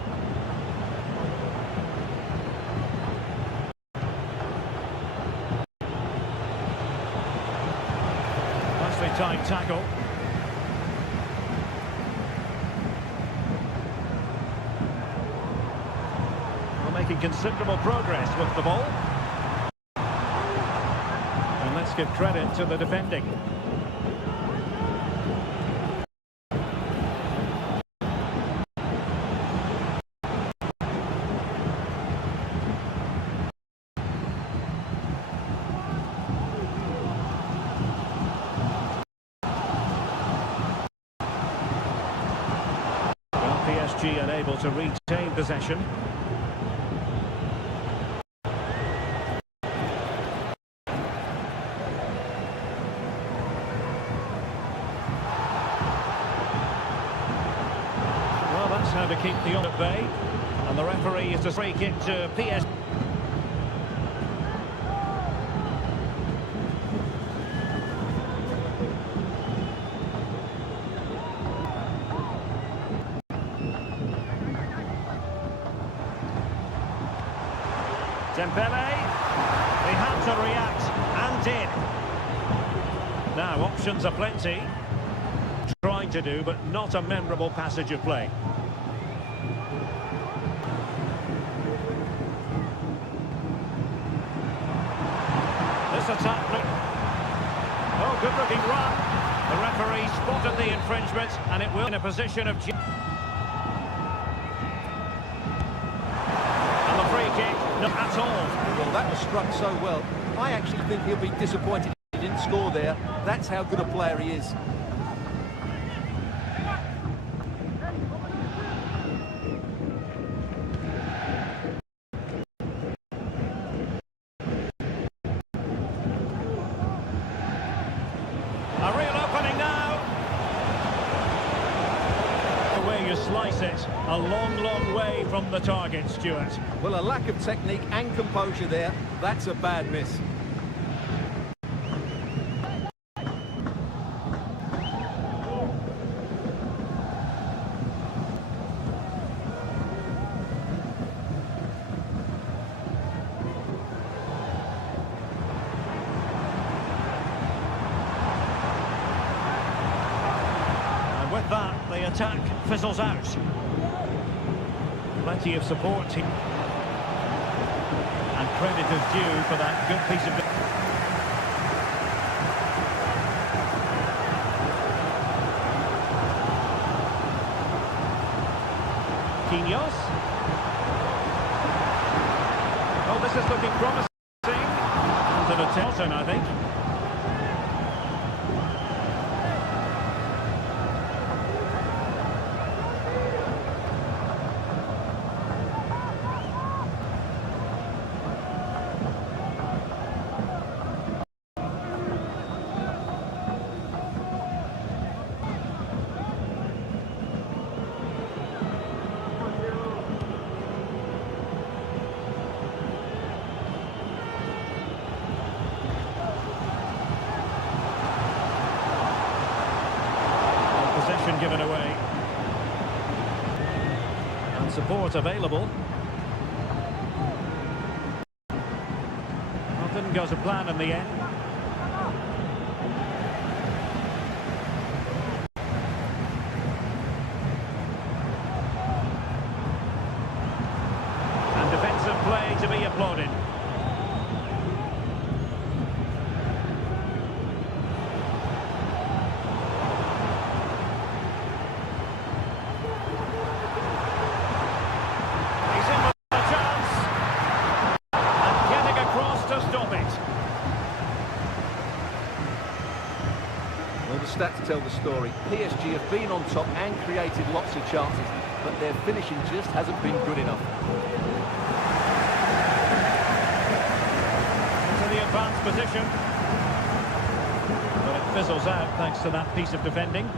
Tight tackle. Well, making considerable progress with the ball. And let's give credit to the defending. PSG unable to retain possession. Well, that's how to keep the on at bay. And the referee is to free kick to PSG. Dembele, he had to react and did. Now options are plenty. Trying to do, but not a memorable passage of play. This attack. Oh, looking run. The referee spotted the infringement, and it will in a position of... And the free kick, not at all. Well, that was struck so well. I actually think he'll be disappointed he didn't score there. That's how good a player he is. A real opening now. The way you slice it, a long, long way from the target, Stuart. Well, a lack of technique and composure there. That's a bad miss. With that, the attack fizzles out. Plenty of support here. And credit is due for that good piece of... Quinhos. Oh, this is looking promising. And a Telson, I think. Possession given away. And support available. Well, didn't go to plan in the end. And defensive play to be applauded. Well, the stats tell the story. PSG have been on top and created lots of chances, but their finishing just hasn't been good enough. Into the advanced position. But it fizzles out thanks to that piece of defending.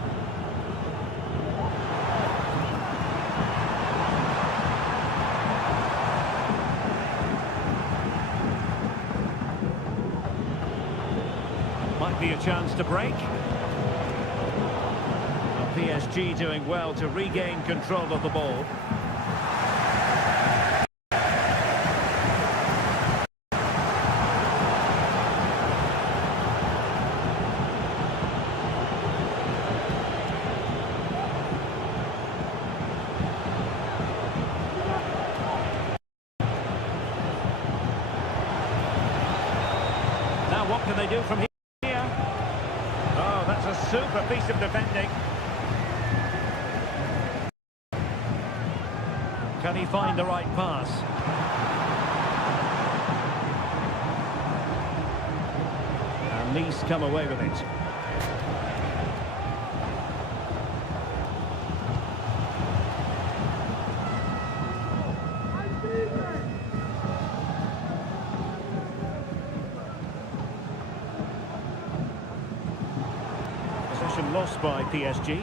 Might be a chance to break. PSG doing well to regain control of the ball. Now what can they do from here? Oh, that's a super piece of defending. Can he find the right pass? And Nice come away with it. Possession lost by PSG.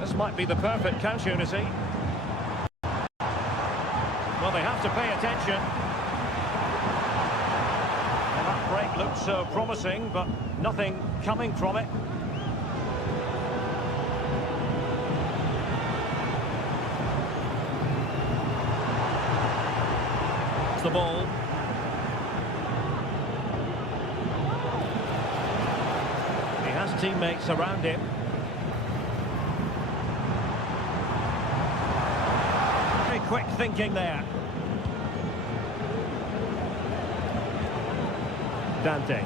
This might be the perfect counter, you see. Well, they have to pay attention. And that break looked so promising, but nothing coming from it. It's the ball. He has teammates around him. Quick thinking there. Dante.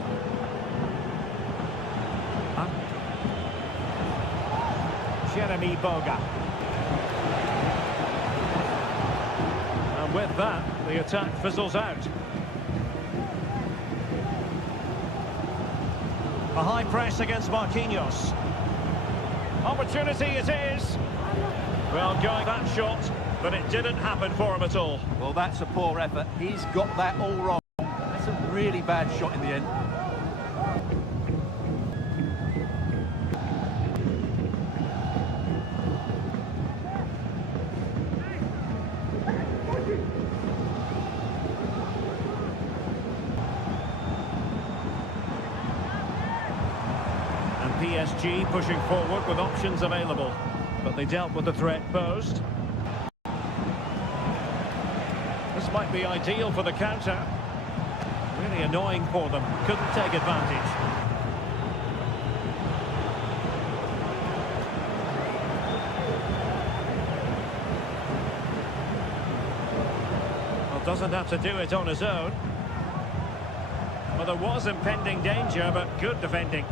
Jeremy Boga. And with that, the attack fizzles out. A high press against Marquinhos. Opportunity it is. Well, going that shot, but it didn't happen for him at all. Well, that's a poor effort. He's got that all wrong. That's a really bad shot in the end. And PSG pushing forward with options available. But they dealt with the threat posed. This might be ideal for the counter. Really annoying for them. Couldn't take advantage. Well, doesn't have to do it on his own. Well, there was impending danger, but good defending.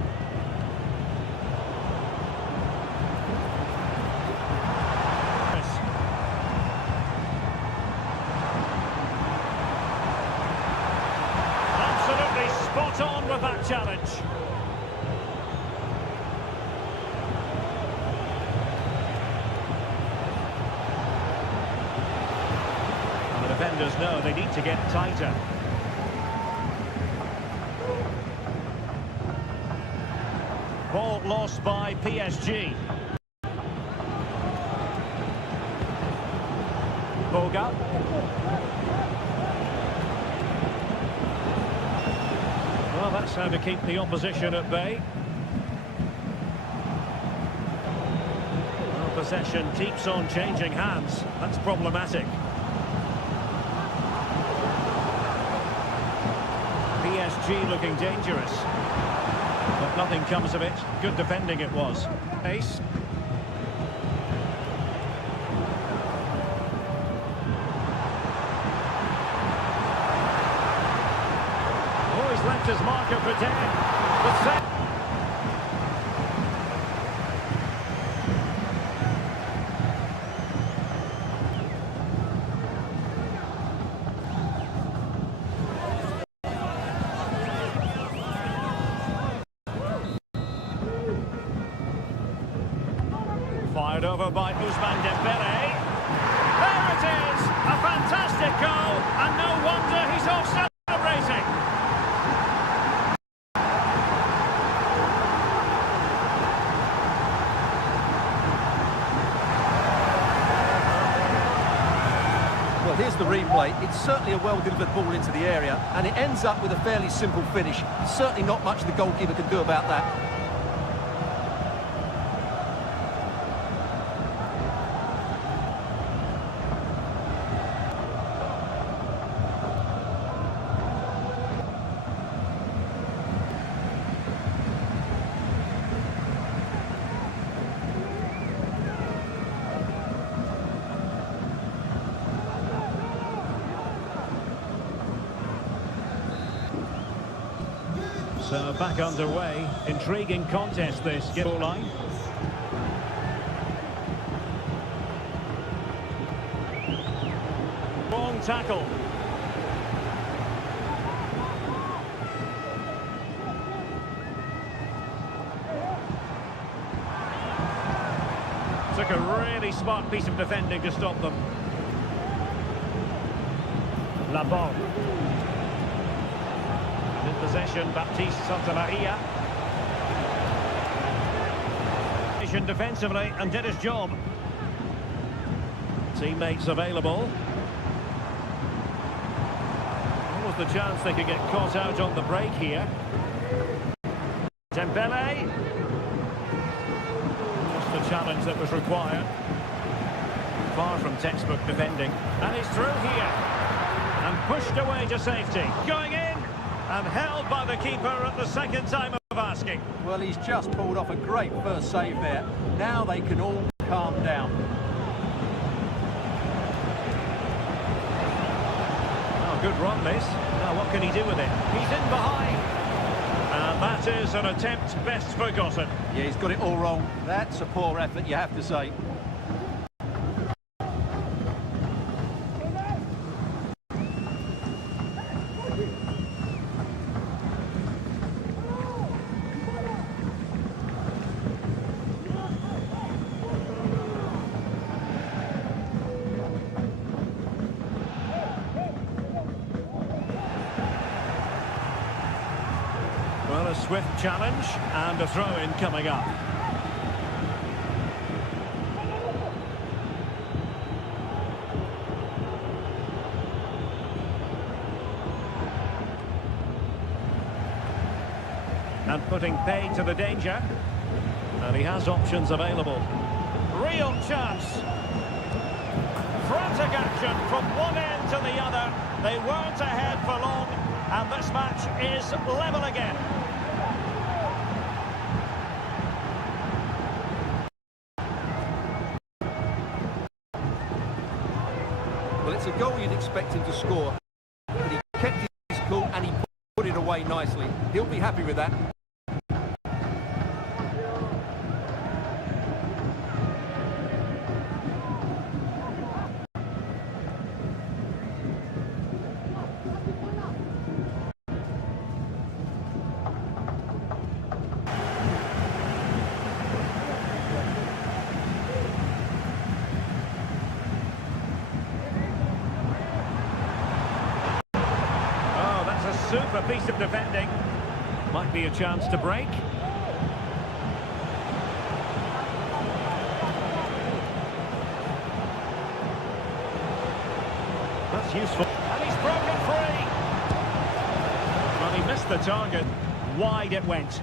Spot on with that challenge. And the defenders know they need to get tighter. Ball lost by PSG. Boga. Well, that's how to keep the opposition at bay. Well, possession keeps on changing hands. That's problematic. PSG looking dangerous. But nothing comes of it. Good defending it was. Ace. Left his marker for 10. The set. Fired over by Ousmane Dembele. There it is! A fantastic goal, and no wonder he's off celebrating. Here's the replay. It's certainly a well-delivered ball into the area, and it ends up with a fairly simple finish. Certainly not much the goalkeeper can do about that. So back underway. Intriguing contest this. Goal line. Long tackle. Took a really smart piece of defending to stop them. Labon. In possession, Baptiste Santamaria. Defensively and did his job. Teammates available. What was the chance they could get caught out on the break here? Dembele. Just the challenge that was required. Far from textbook defending. And he's through here. And pushed away to safety. Going in. And held by the keeper at the second time of asking. Well, he's just pulled off a great first save there. Now they can all calm down. Oh, good run this. Now what can he do with it? He's in behind. And that is an attempt best forgotten. Yeah, he's got it all wrong. That's a poor effort, you have to say. Well, a swift challenge and a throw-in coming up. And putting pay to the danger. And he has options available. Real chance. Frantic action from one end to the other. They weren't ahead for long, and this match is level again. Well, it's a goal you'd expect him to score, but he kept his cool and he put it away nicely. He'll be happy with that. Super piece of defending. Might be a chance to break. That's useful. And he's broken free. Well, he missed the target. Wide it went.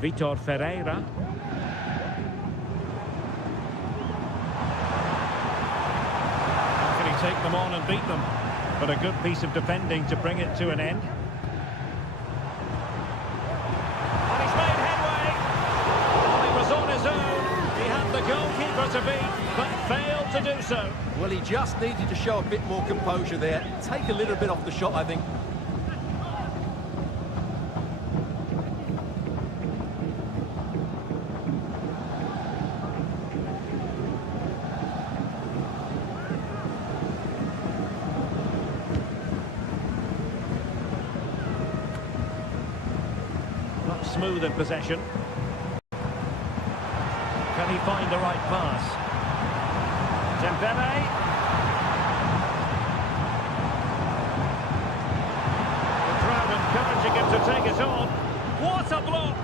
Vitor Ferreira. How can he take them on and beat them? But a good piece of defending to bring it to an end. And he's made headway. Well, he was on his own. He had the goalkeeper to beat, but failed to do so. Well, he just needed to show a bit more composure there. Take a little bit off the shot, I think. Smooth in possession. Can he find the right pass? Dembele. The crowd encouraging him to take it on. What a block!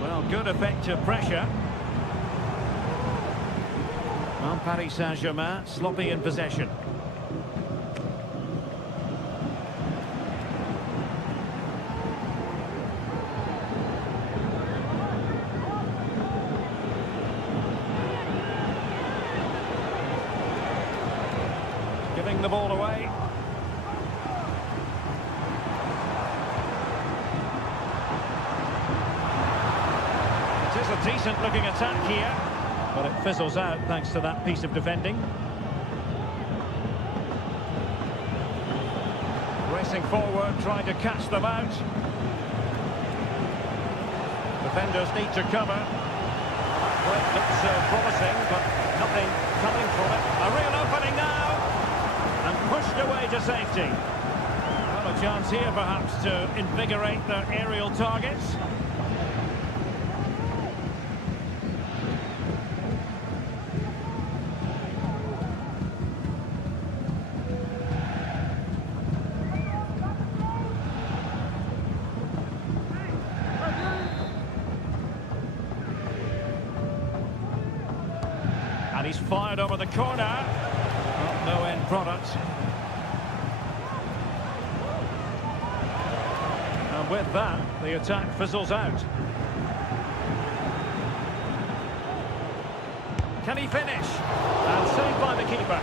Well, good effective pressure. Well, Paris Saint-Germain sloppy in possession. Giving the ball away. It is a decent looking attack here. But it fizzles out thanks to that piece of defending. Racing forward, trying to catch them out. Defenders need to cover. That break looks promising, but nothing coming from it. A real opening now. And pushed away to safety. Well, a chance here perhaps to invigorate their aerial targets. And he's fired over the corner. Well, no end product. And with that, the attack fizzles out. Can he finish? And saved by the keeper.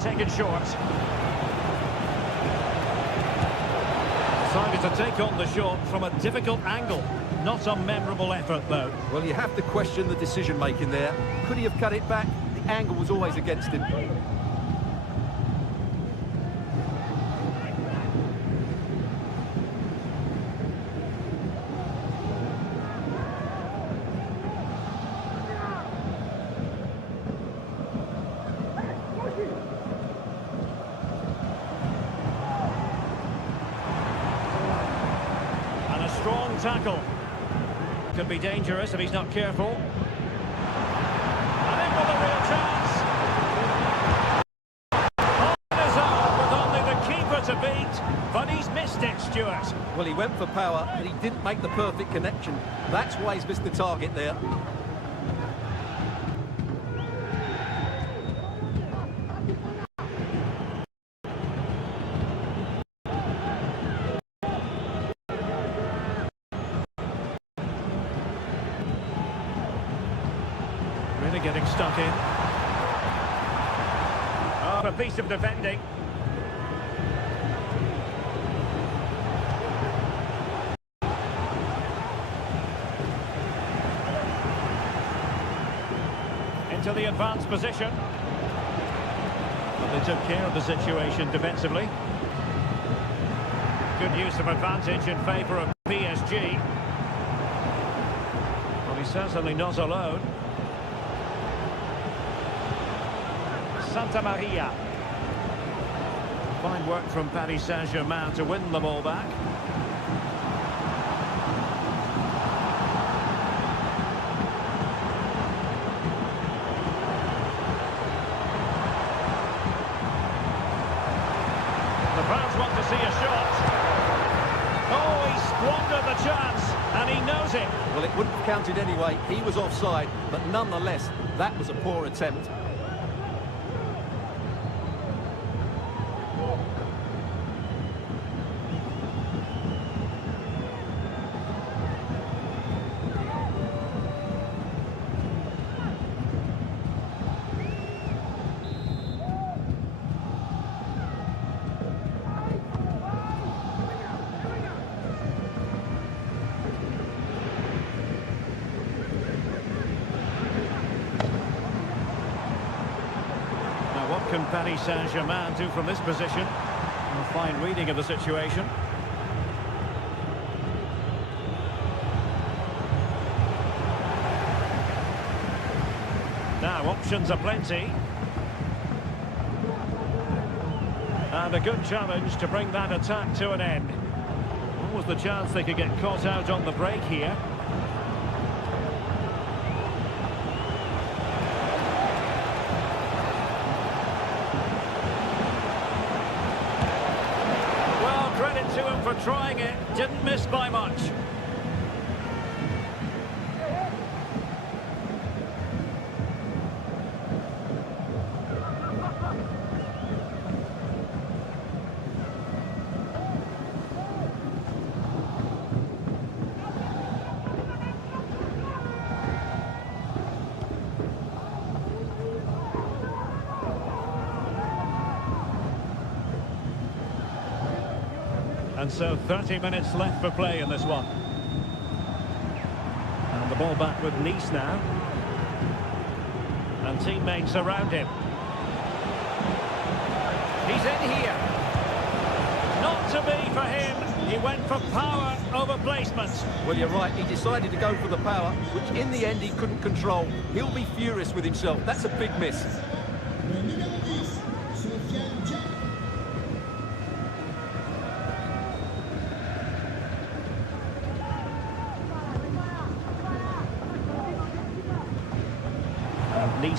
Taken short. Decided to take on the shot from a difficult angle. Not a memorable effort, though. Well, you have to question the decision-making there. Could he have cut it back? The angle was always against him. Strong tackle. Could be dangerous if he's not careful. And in with a real chance. On his own with only the keeper to beat, but he's missed it, Stuart. Well, he went for power, but he didn't make the perfect connection. That's why he's missed the target there. Really getting stuck in. Oh, a piece of defending. Into the advanced position. But they took care of the situation defensively. Good use of advantage in favour of PSG. Well, he's certainly not alone. Santa Maria. Fine work from Paris Saint-Germain to win the ball back. The fans want to see a shot. Oh, he squandered the chance, and he knows it. Well, it wouldn't have counted anyway. He was offside, but nonetheless, that was a poor attempt. What can Paris Saint-Germain do from this position? A fine reading of the situation. Now, options are plenty. And a good challenge to bring that attack to an end. What was the chance they could get caught out on the break here? Credit to him for trying it, didn't miss by much. And so 30 minutes left for play in this one. And the ball back with Nice now. And teammates around him. He's in here. Not to be for him. He went for power over placement. Well, you're right. He decided to go for the power, which in the end he couldn't control. He'll be furious with himself. That's a big miss.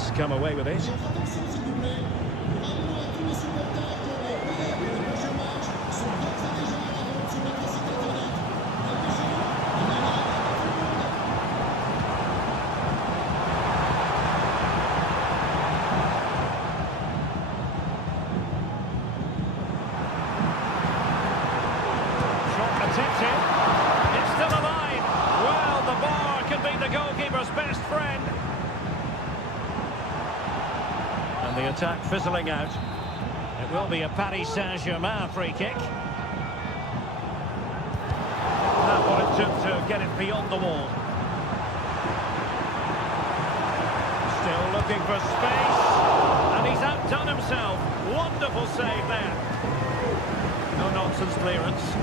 Nice come away with it. Attempted. It's still alive. Well, the bar can be the goalkeeper's best friend. And the attack fizzling out. It will be a Paris Saint-Germain free kick. That's what it took to get it beyond the wall. Still looking for space. And he's outdone himself. Wonderful save there. No-nonsense clearance.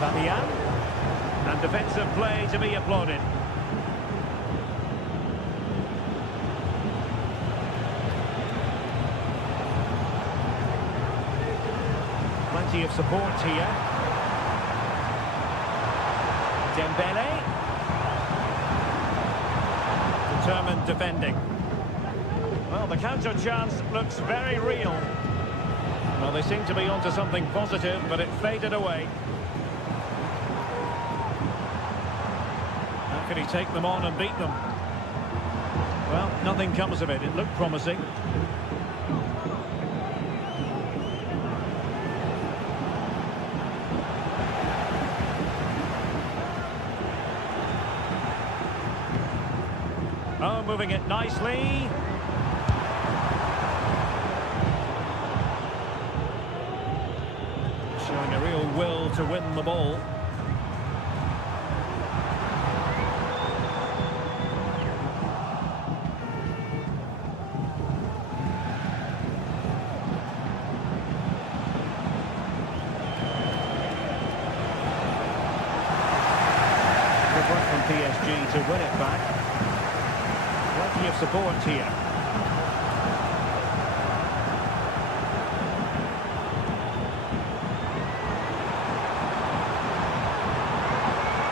Fabian, and defensive play to be applauded. Plenty of support here. Dembele. Determined defending. Well, the counter chance looks very real. Well, they seem to be onto something positive, but it faded away. Can he take them on and beat them? Well, nothing comes of it. It looked promising. Oh, moving it nicely. Showing a real will to win the ball. From PSG to win it back. Plenty of support here.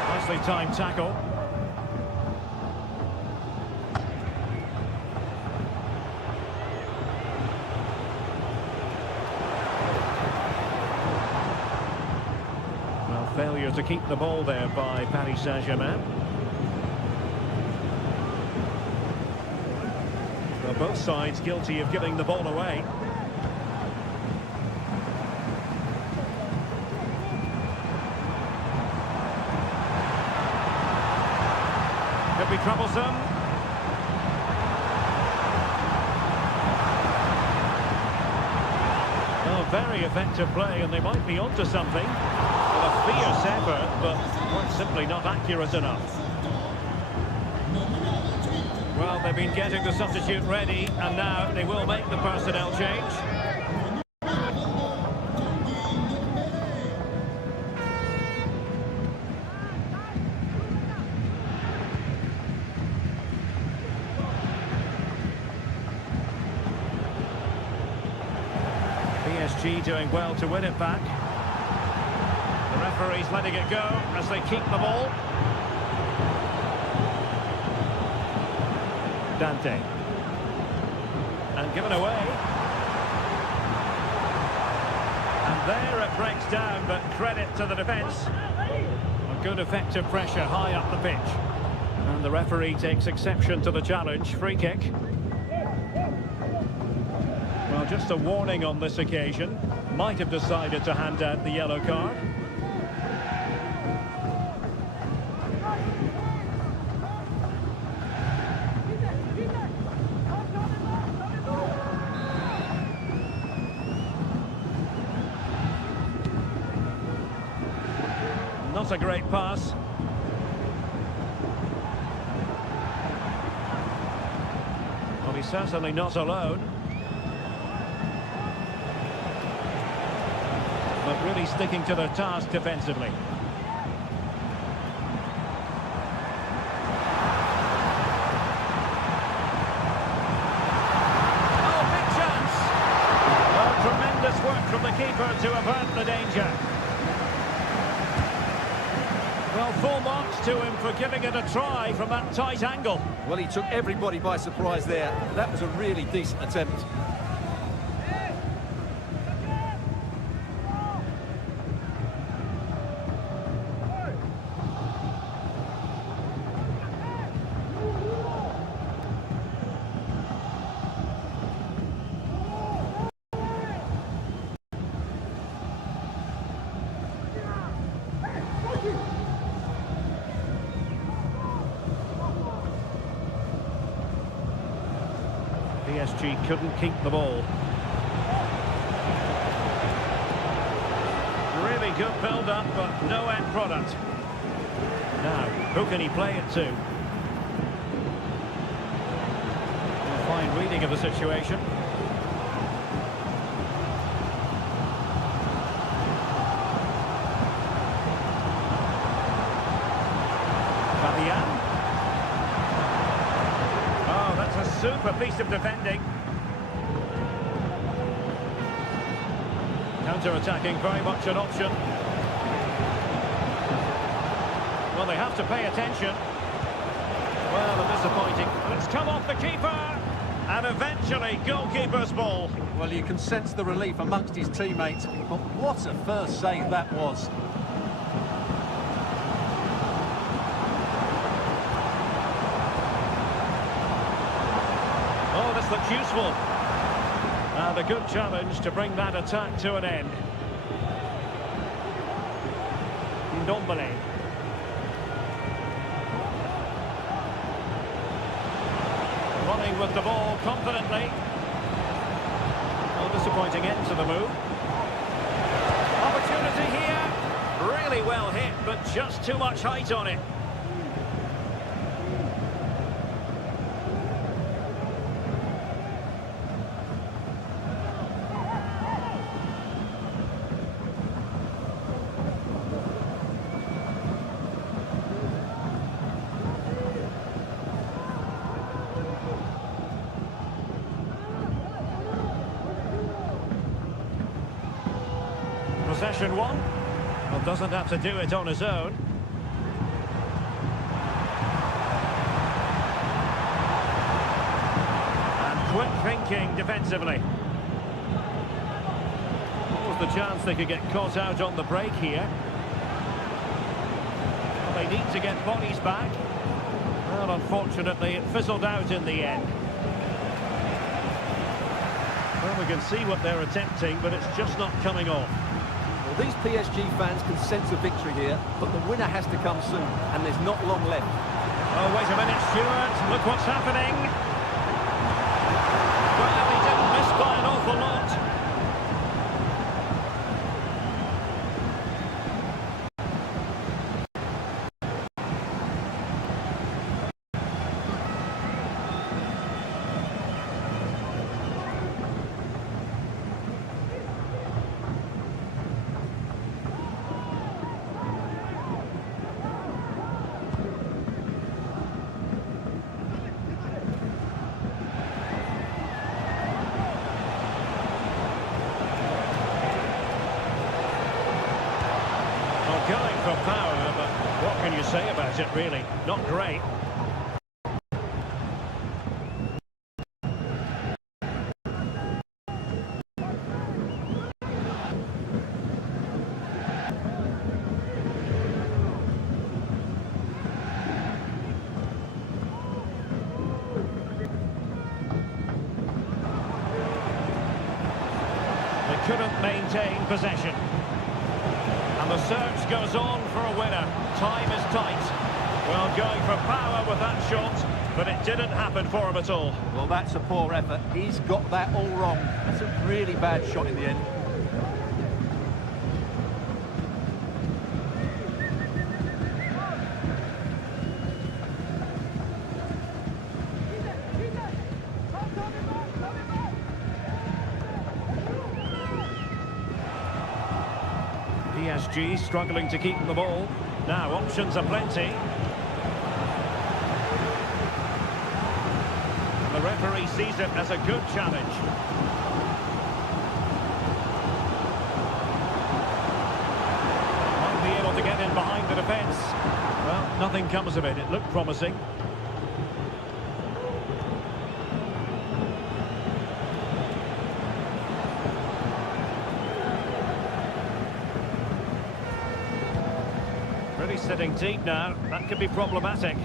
Nicely timed tackle. Failure to keep the ball there by Paris Saint-Germain. Well, both sides guilty of giving the ball away. Could be troublesome. Oh, very effective play, and they might be onto something. A fierce effort, but weren't simply not accurate enough. Well, they've been getting the substitute ready, and now they will make the personnel change. PSG doing well to win it back. The referee's letting it go as they keep the ball. Dante. And given away. And there it breaks down, but credit to the defence. A good effective pressure high up the pitch. And the referee takes exception to the challenge. Free kick. Well, just a warning on this occasion. Might have decided to hand out the yellow card. Not a great pass. Well, he's certainly not alone. But really sticking to their task defensively. Oh, big chance! Oh, tremendous work from the keeper to avert the danger. Well, full marks to him for giving it a try from that tight angle. Well, he took everybody by surprise there. That was a really decent attempt. PSG couldn't keep the ball. Really good build-up, but no end product. Now, who can he play it to? Fine reading of the situation. Fabian. Oh, that's a super piece of defending. Counter-attacking, very much an option. Well, they have to pay attention. Well, disappointing. It's come off the keeper. And eventually, goalkeeper's ball. Well, you can sense the relief amongst his teammates. But what a first save that was. Oh, this looks useful. And a good challenge to bring that attack to an end. Ndombele. Running with the ball confidently. Well, disappointing end to the move. Opportunity here. Really well hit, but just too much height on it. Possession one. Well, doesn't have to do it on his own. And quick thinking defensively. What was the chance they could get caught out on the break here? Well, they need to get bodies back. Well, unfortunately, it fizzled out in the end. Well, we can see what they're attempting, but it's just not coming off. Well, these PSG fans can sense a victory here, but the winner has to come soon, and there's not long left. Oh, wait a minute, Stuart. Look what's happening. Well, he didn't miss by an awful lot. Going for power, but what can you say about it, really? Not great. They couldn't maintain possession. And the search goes on for a winner. Time is tight. Well, going for power with that shot, but it didn't happen for him at all. Well, that's a poor effort. He's got that all wrong. That's a really bad shot in the end. PSG struggling to keep the ball. Now options are plenty. The referee sees it as a good challenge. Might be able to get in behind the defence. nothing comes of it. It looked promising. Really sitting deep now. That could be problematic.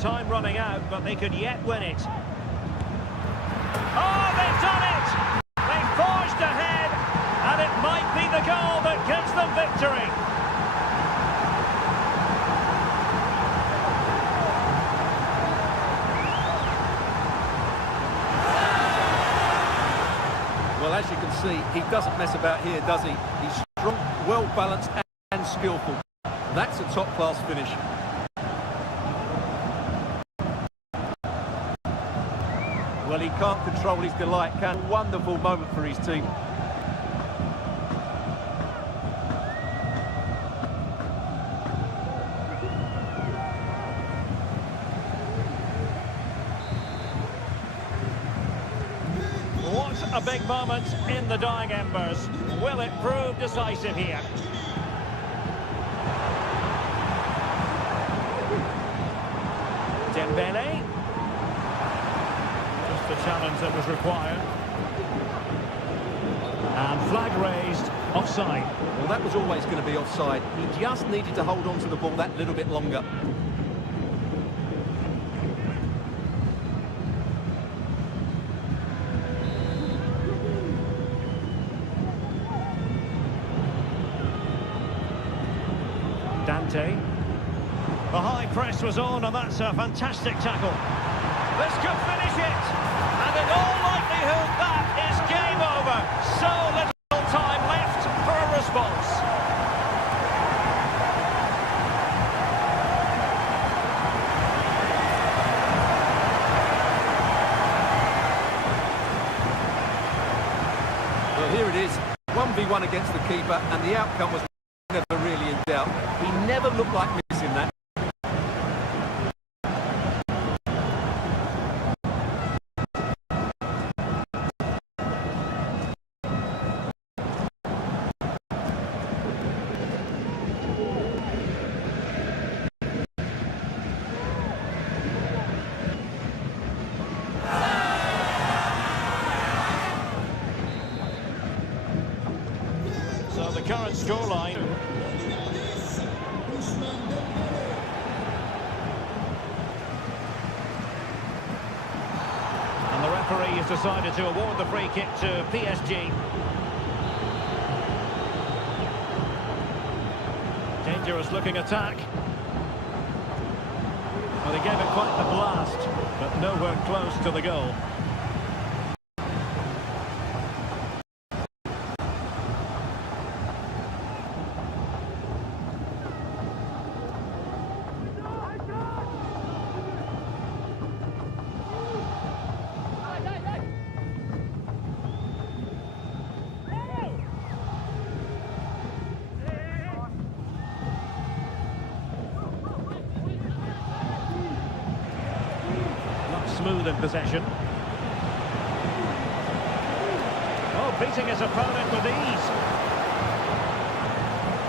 Time running out, but they could yet win it. Oh, they've done it! They forged ahead, and it might be the goal that gives them victory. Well, as you can see, he doesn't mess about here, does he? He's strong, well-balanced and skillful. That's a top-class finish. Well, he can't control his delight, can. Wonderful moment for his team. What a big moment in the dying embers. Will it prove decisive here? Dembele. Just the challenge that was required. And flag raised, offside. Well, that was always going to be offside. He just needed to hold on to the ball that little bit longer. Dante. The high press was on, and that's a fantastic tackle. This could finish it, and in all likelihood that is game over. So little time left for a response. Well, here it is, 1v1 against the keeper, and the outcome was never really in doubt. He never looked like missing that. So the current scoreline. And the referee has decided to award the free kick to PSG. Dangerous looking attack. Well, they gave it quite the blast, but nowhere close to the goal. Smooth in possession. Oh, beating his opponent with ease.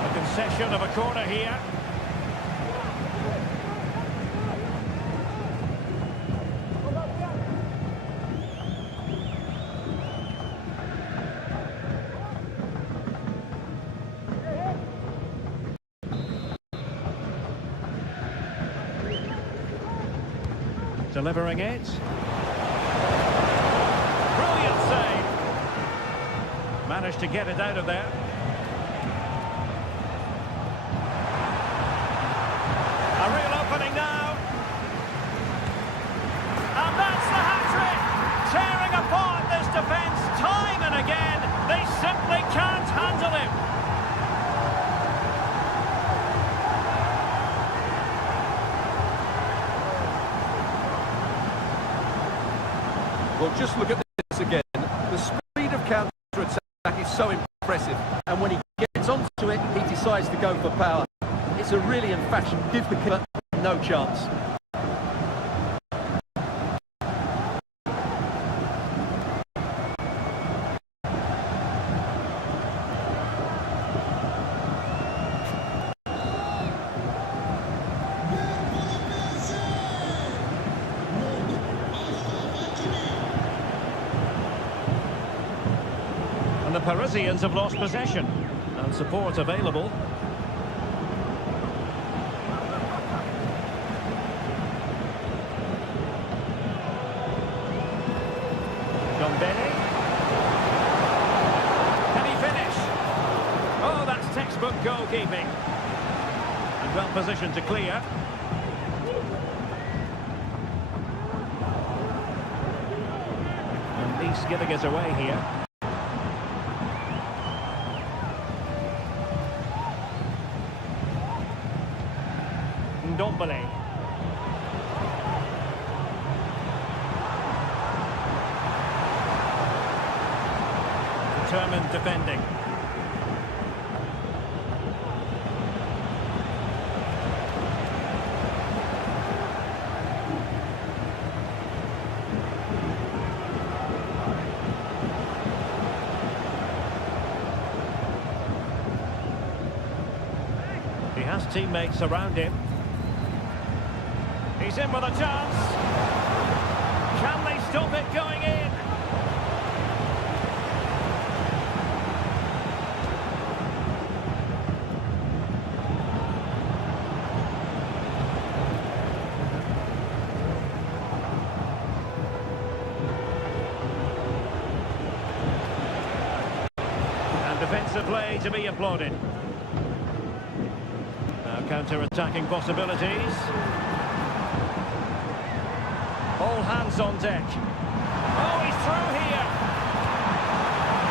A concession of a corner here. Delivering it. Brilliant save. Managed to get it out of there. A real opening now. And that's the hat-trick. Tearing apart this defence time and again. They simply can't handle him. Well, just look at this again. The speed of counter-attack is so impressive. And when he gets onto it, he decides to go for power. It's a really infatuation. Give the keeper no chance. And the Parisians have lost possession. And support available. Benny. Can he finish? Oh, that's textbook goalkeeping. And well positioned to clear. And Nice giving it away here. Ndombele. Determined defending. He has teammates around him. He's in with a chance. Can they stop it going in? Defensive play to be applauded. Now counter-attacking possibilities. All hands on deck. Oh, he's through here.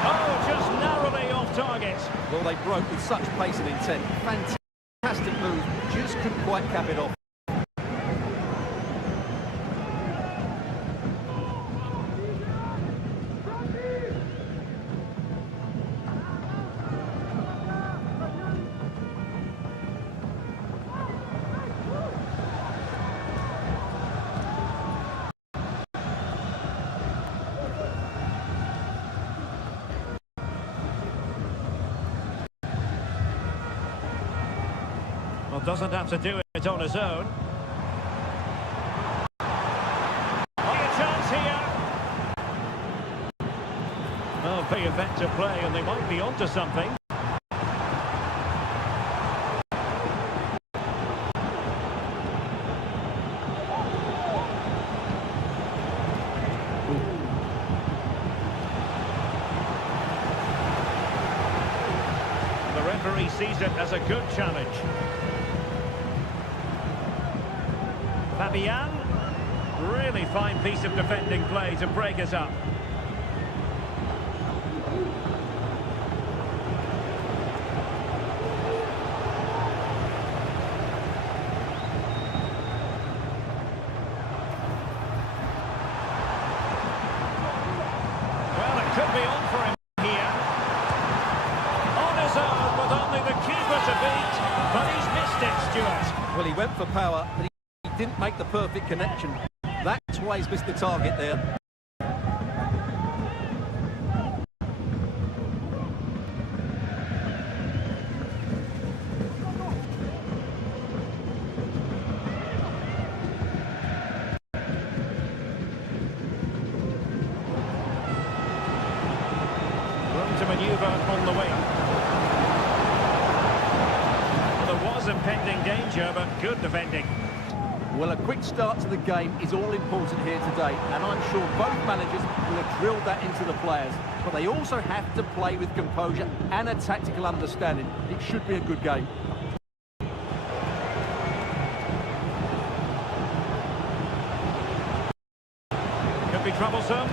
Oh, just narrowly off target. Well, they broke with such pace and intent. Fantastic move, just couldn't quite cap it off. Well, doesn't have to do it on his own. A chance here. Oh, very effective play, and they might be onto something. The referee sees it as a good challenge. Fabian, really fine piece of defending play to break us up. Well, it could be on for him here. On his own with only the keeper to beat, but he's missed it, Stuart. Well, he went for power, but he didn't make the perfect connection. That's why he's missed the target there. Room to manoeuvre on the wing. Well, there was impending danger, but good defending. Well, a quick start to the game is all important here today, and I'm sure both managers will have drilled that into the players. But they also have to play with composure and a tactical understanding. It should be a good game. Could be troublesome.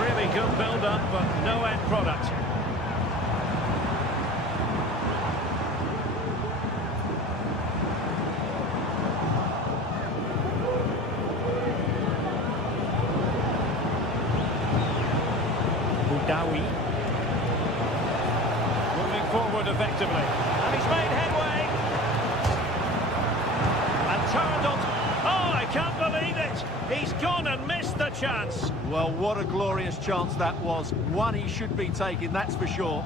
Really good build-up, but no end product. Dowie. Moving forward effectively. And he's made headway. And turned on. Oh, I can't believe it. He's gone and missed the chance. Well, what a glorious chance that was. One he should be taking, that's for sure.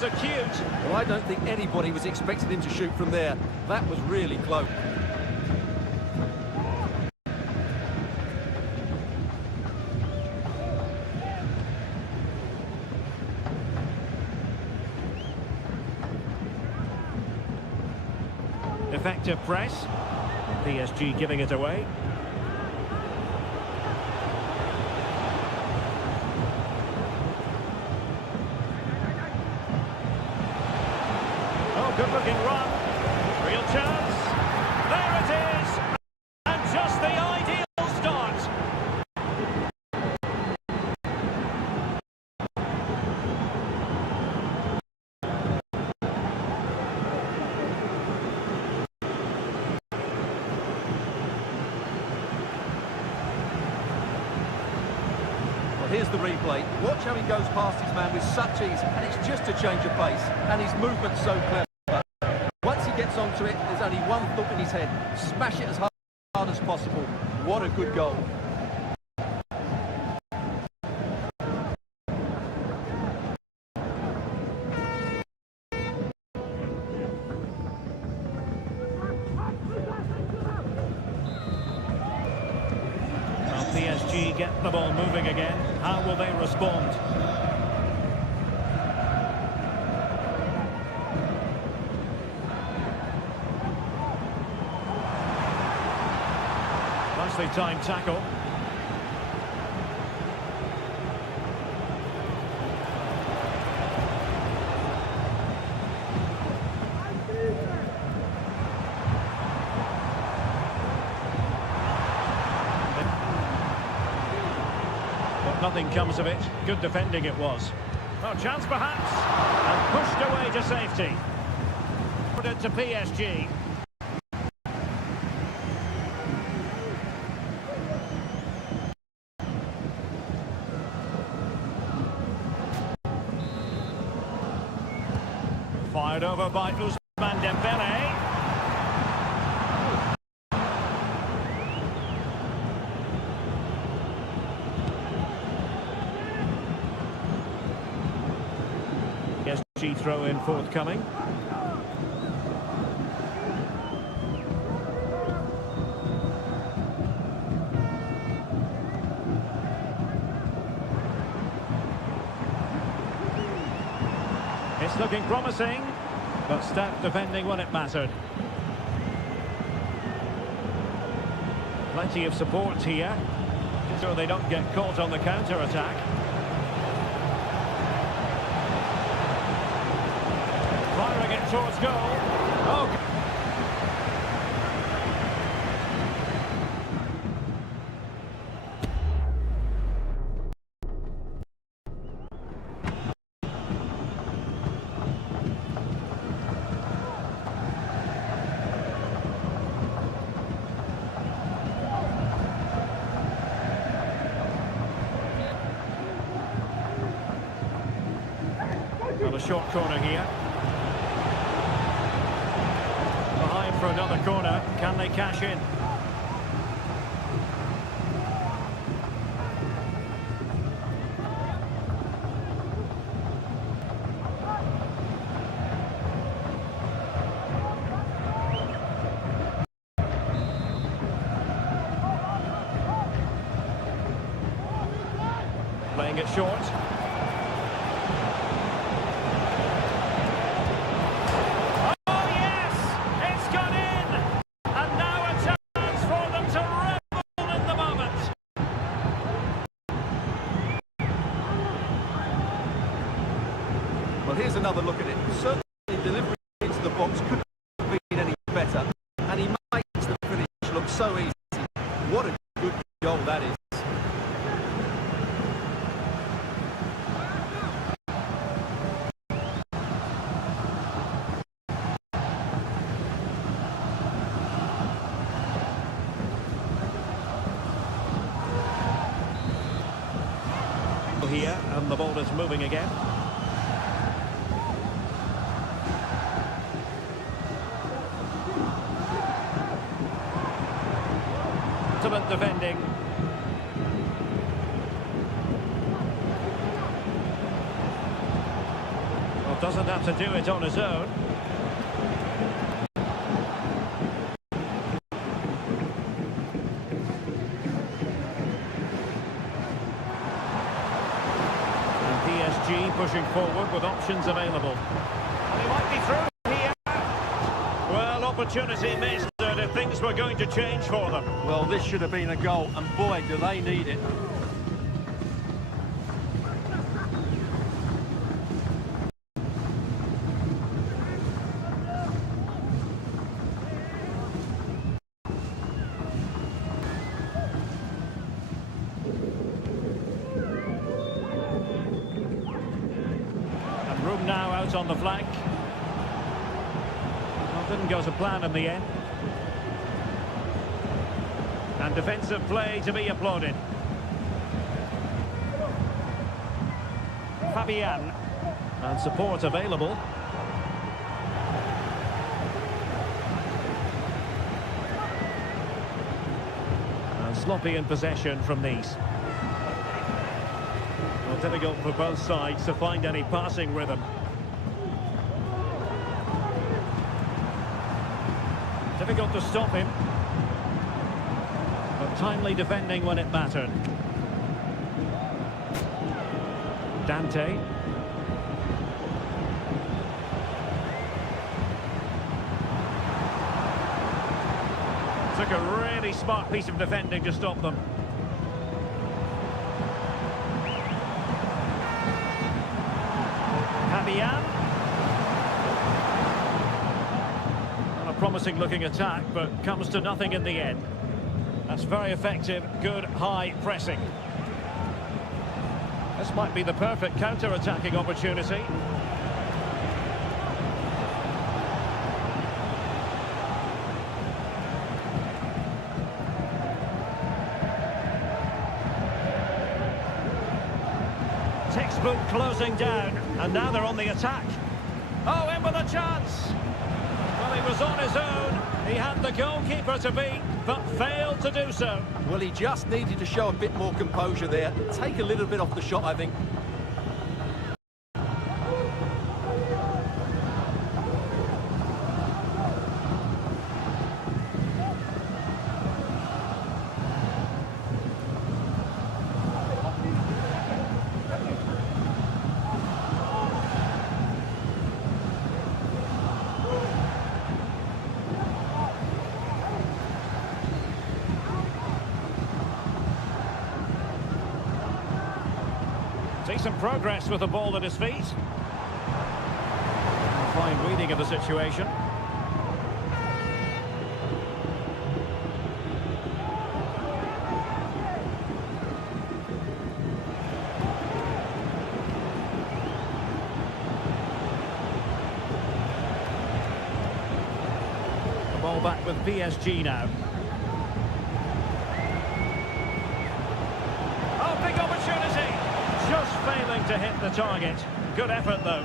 was acute. Well, I don't think anybody was expecting him to shoot from there. That was really close. Effective press. PSG giving it away. Oh, good looking run. Real chance. There it is. And just the ideal start. Well, here's the replay. Watch how he goes past his man with such ease, and it's just a change of pace, and his movement's so clever. Once he gets onto it, there's only one thought in his head: smash it as hard as possible. What a good goal. Well, PSG get the ball moving again. How will they respond? Nicely timed tackle. But nothing comes of it. Good defending it was. Oh, chance perhaps. And pushed away to safety. Put it to PSG. Fired over by Ousmane Dembele. PSG throw in forthcoming. It's looking promising, but stout defending when it mattered. Plenty of support here, so they don't get caught on the counter-attack. Firing it towards goal. Oh, well, a short corner here. Behind for another corner. Can they cash in? Playing it short. Well, here's another look at it. Certainly delivery into the box couldn't have been any better, and he makes the finish look so easy. What a good goal that is. Here, and the ball is moving again. Excellent defending. Well, Well, doesn't have to do it on his own. And PSG pushing forward with options available. And he might be through here. Well, opportunity missed, and if things were going to change for them. Well, this should have been a goal, and boy, do they need it. Room now out on the flank. Well, didn't go to plan in the end. And defensive play to be applauded. Fabian. And support available. And sloppy in possession from Nice. Well, difficult for both sides to find any passing rhythm. Difficult to stop him. But timely defending when it mattered. Dante. Took a really smart piece of defending to stop them. Fabian. Well, a promising looking attack, but comes to nothing in the end. That's very effective, good high pressing. This might be the perfect counter-attacking opportunity. Textbook closing down, and now they're on the attack. Oh, in with a chance. Well, he was on his own. He had the goalkeeper to beat, but failed to do so. Well, he just needed to show a bit more composure there. Take a little bit off the shot, I think. Decent progress with the ball at his feet. Fine reading of the situation. The ball back with PSG now. Oh, big opportunity! Just failing to hit the target. Good effort, though.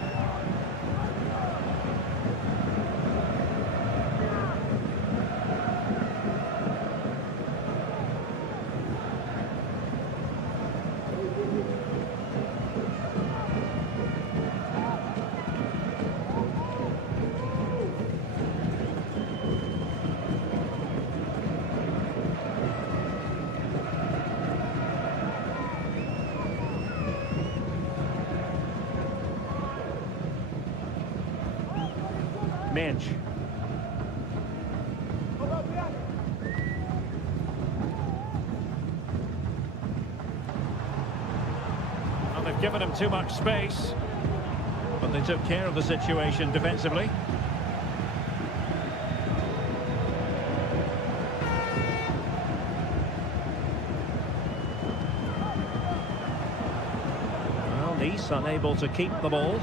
Minch. Well, they've given him too much space, but they took care of the situation defensively. Well, Nice unable to keep the ball.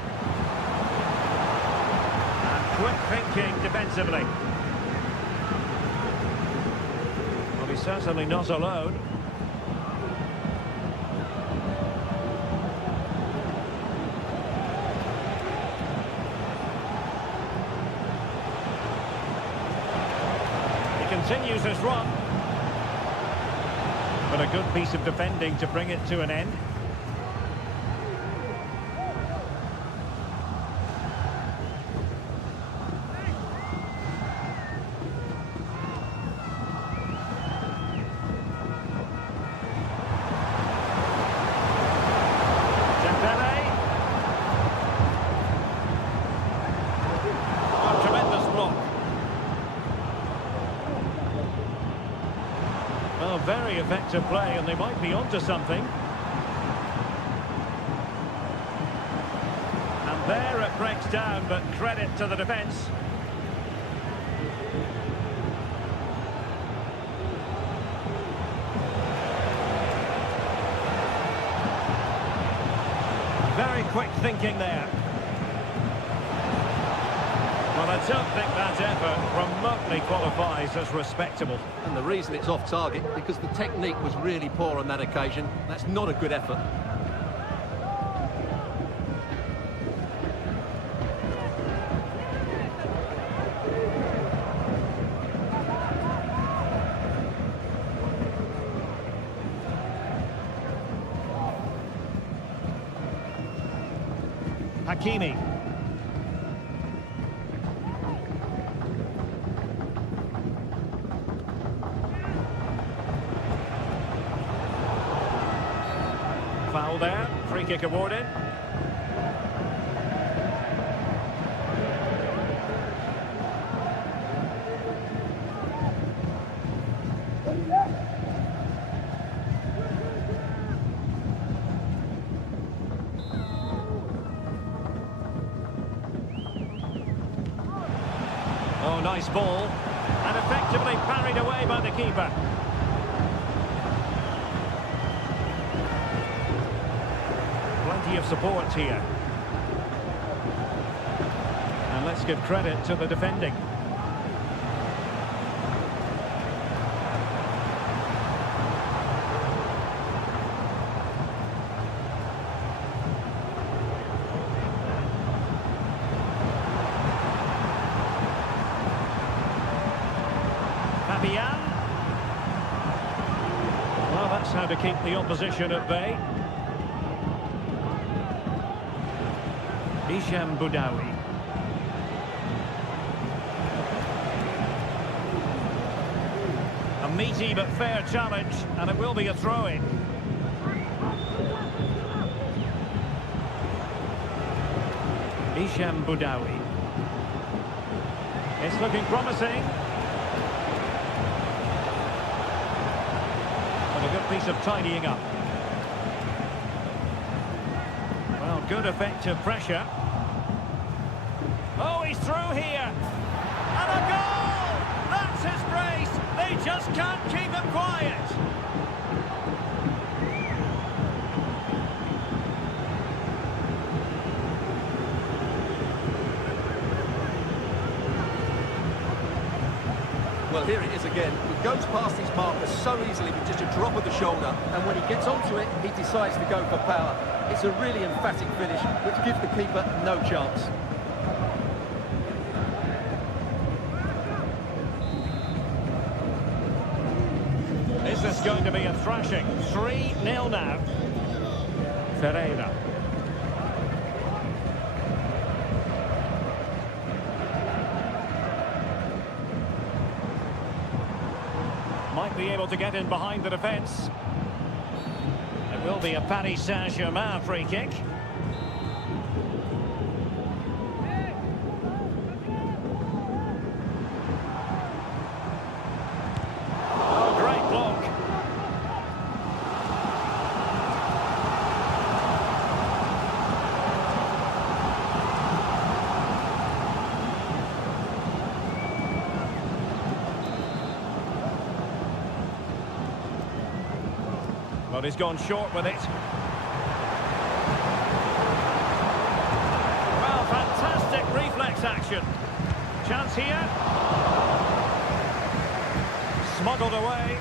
Quick thinking defensively. Well, he's certainly not alone. He continues his run. But a good piece of defending to bring it to an end. very effective play, and they might be onto something. And there it breaks down, but credit to the defence. Very quick thinking there. Well, I don't think that effort remotely qualifies as respectable. And the reason it's off target, because the technique was really poor on that occasion. That's not a good effort. Hakimi. Foul there, free kick awarded. Oh, nice ball. And effectively parried away by the keeper. Plenty of support here. And let's give credit to the defending. Well, that's how to keep the opposition at bay. Hisham Boudaoui. A meaty but fair challenge, and it will be a throw-in. Hisham Boudaoui. It's looking promising. A good piece of tidying up. Well, good effective pressure. Oh, he's through here. And a goal! That's his brace. They just can't keep him quiet. Well, here it is again. He goes past his marker so easily with just a drop of the shoulder, and when he gets onto it, he decides to go for power. It's a really emphatic finish, which gives the keeper no chance. Is this going to be a thrashing? 3-0 now. Ferreira. Might be able to get in behind the defence. It will be a Paris Saint-Germain free kick. Oh, great block. But he's gone short with it. Well, fantastic reflex action. Chance here. Smuggled away.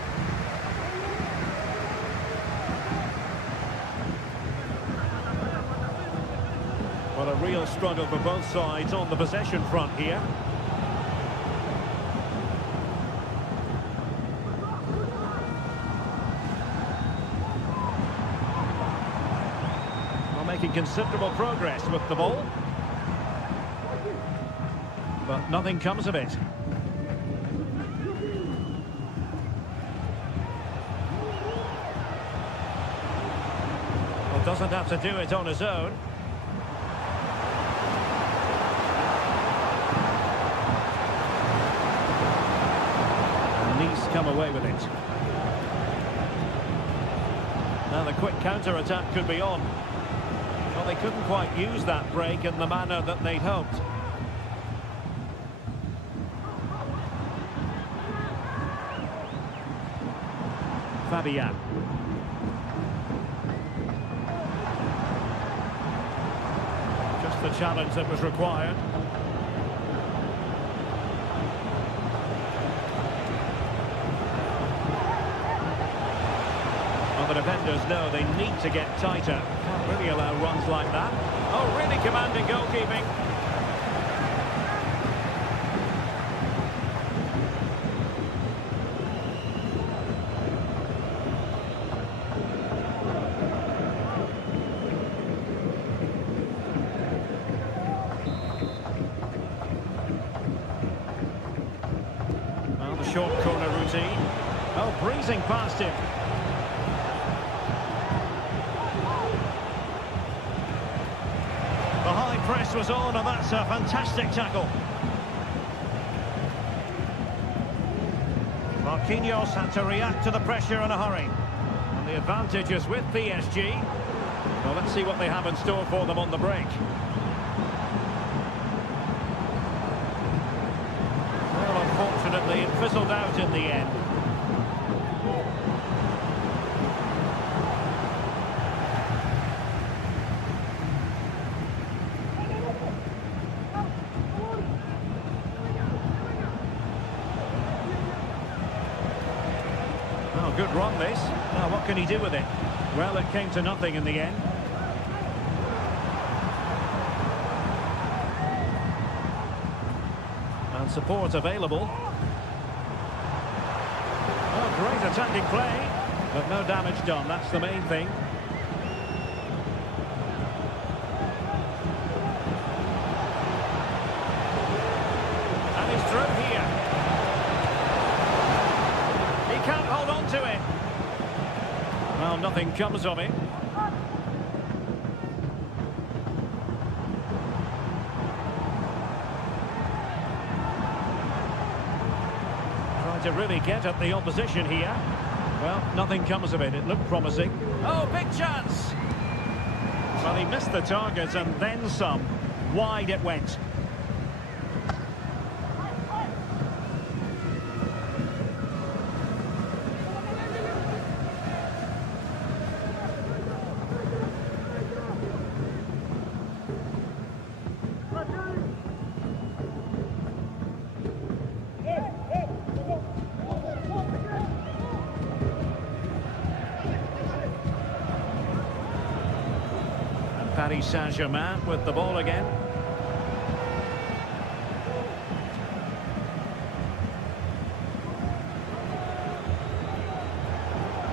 Well, a real struggle for both sides on the possession front here. Making considerable progress with the ball, but nothing comes of it. Well, doesn't have to do it on his own. And Nice come away with it. And a quick counter-attack could be on. Well, they couldn't quite use that break in the manner that they'd hoped. Fabian. Just the challenge that was required. Well, the defenders know they need to get tighter. Can't really allow runs like that. Oh, really commanding goalkeeping. Short corner routine. Oh, breezing past him. The high press was on, and that's a fantastic tackle. Marquinhos had to react to the pressure in a hurry. And the advantage is with PSG. Well, let's see what they have in store for them on the break. Unfortunately, it fizzled out in the end. Oh, good run this. Now, what can he do with it? Well, it came to nothing in the end. And support available. Great attacking play, but no damage done, that's the main thing. And he's through here. He can't hold on to it. Well, nothing comes of it. To really get at the opposition here. Well, nothing comes of it. It looked promising. Oh, big chance! Well, he missed the target and then some. Wide it went. Paris Saint-Germain with the ball again.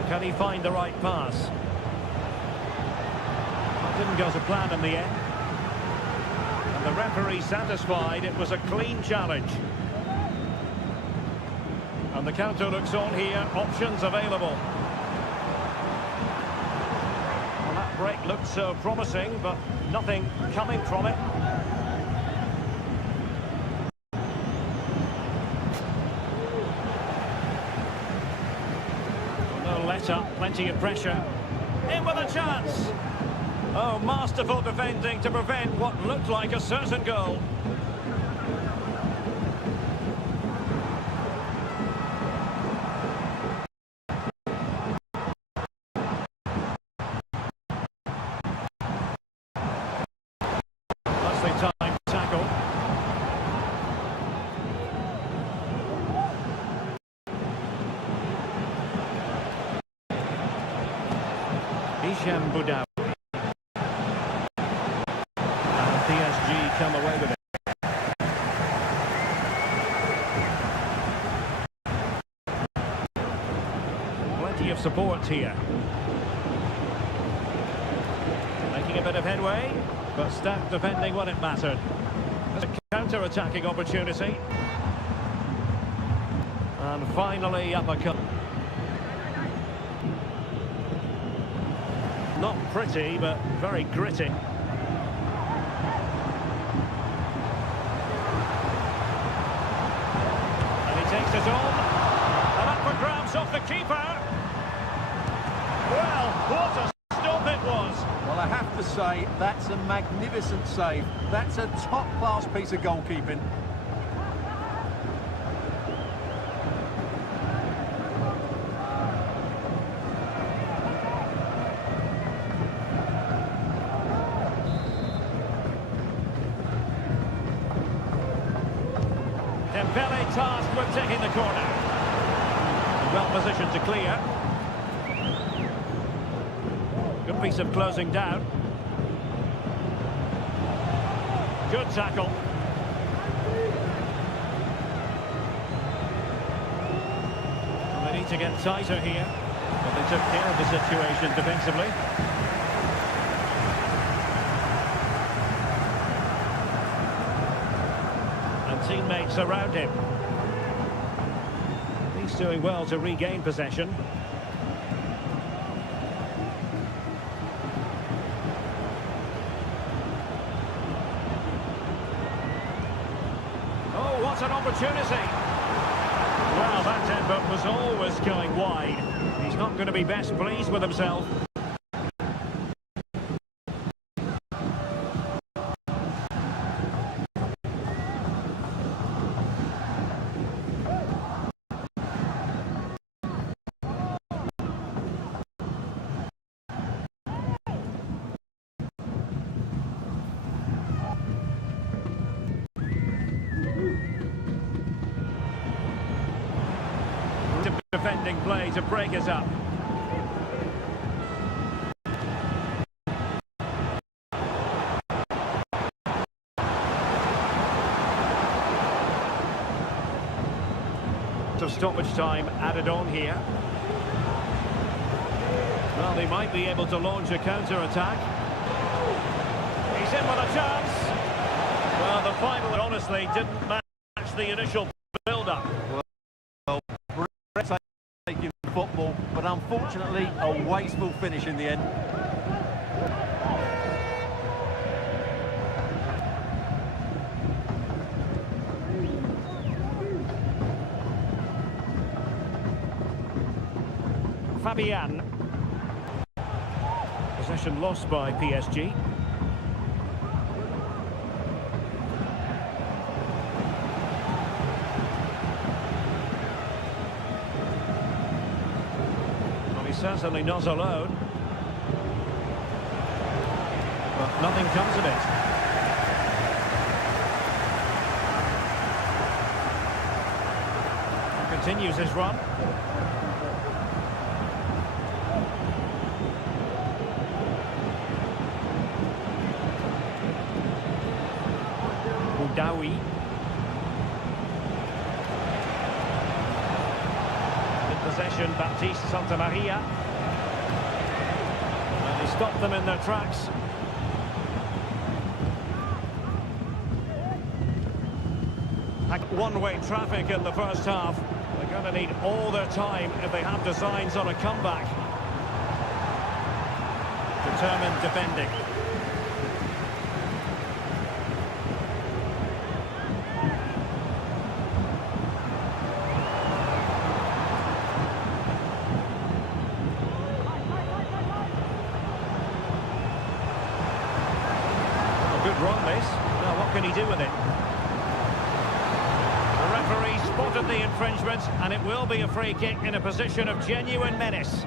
Can he find the right pass? It didn't go to plan in the end. And the referee satisfied it was a clean challenge. And the counter looks on here, options available. Break looked so promising, but nothing coming from it. No let up, plenty of pressure. In with a chance. Oh, masterful defending to prevent what looked like a certain goal. Time tackle. Hicham Boudaoui. And PSG come away with it. Plenty of support here. Making a bit of headway. But stout defending when it mattered. A counter-attacking opportunity. And finally uppercut. Not pretty, but very gritty. And he takes it on. And up for grabs off the keeper. Well, what a say that's a magnificent save. That's a top-class piece of goalkeeping. Dembele tasked with taking the corner. Well positioned to clear. Good piece of closing down. Good tackle. Well, they need to get tighter here. But they took care of the situation defensively. And teammates around him. He's doing well to regain possession. Oh, what an opportunity! Well, that effort was always going wide. He's not going to be best pleased with himself. Defending play to break us up. So stoppage time added on here. Well, they might be able to launch a counter-attack. He's in with a chance. Well, the final honestly didn't match the initial build-up. Taking football, but unfortunately a wasteful finish in the end. Fabian. Possession lost by PSG. Certainly not alone. But nothing comes of it. He continues his run. Boudaoui. Possession, Baptiste Santamaria. And he stopped them in their tracks. One-way traffic in the first half. They're going to need all their time if they have designs on a comeback. Determined defending. Good run, this. Now, what can he do with it? The referee spotted the infringement, and it will be a free kick in a position of genuine menace.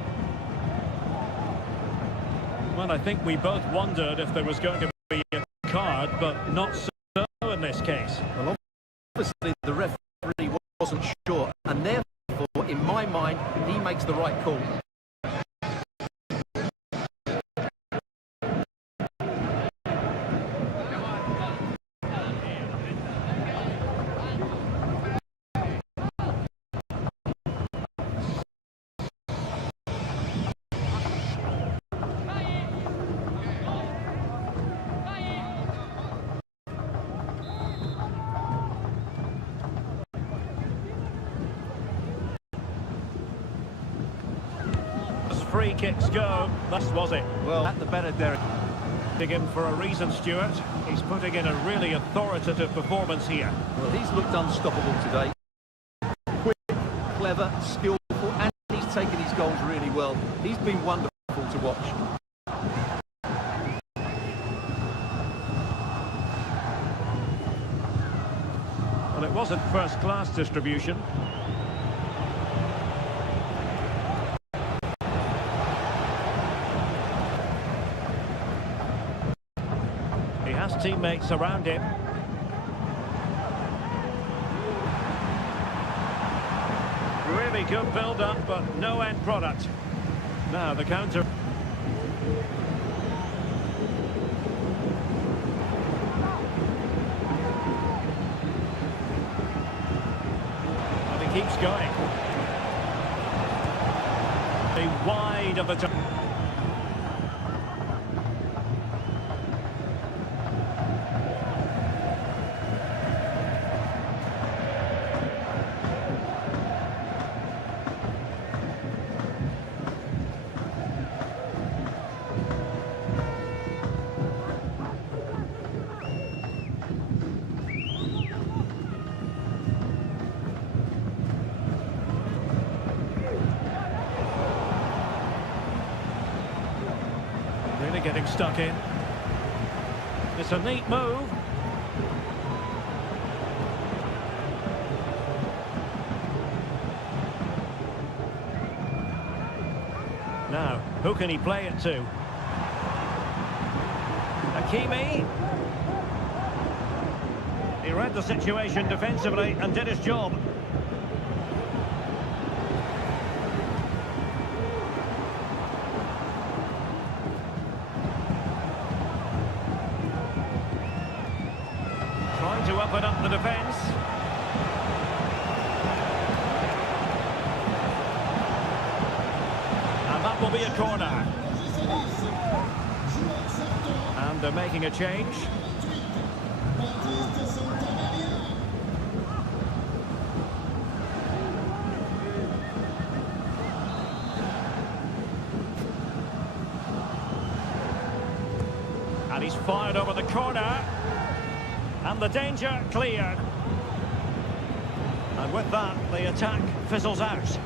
Well, I think we both wondered if there was going to be a card, but not so in this case. Well, obviously the referee wasn't sure, and therefore, in my mind, he makes the right call. Free kicks go. Thus was it. Well, at the better, Derek. Him for a reason, Stuart. He's putting in a really authoritative performance here. Well, he's looked unstoppable today. Quick, clever, skillful, and he's taken his goals really well. He's been wonderful to watch. Well, it wasn't first-class distribution. He has teammates around him. Really good build-up, but no end product. Now the counter. And he keeps going. The wide of the top. Really getting stuck in. It's a neat move. Now, who can he play it to? Hakimi. He read the situation defensively and did his job. Trying to open up the defence. And that will be a corner. And they're making a change. And he's fired over the corner. And the danger cleared. And with that, the attack fizzles out.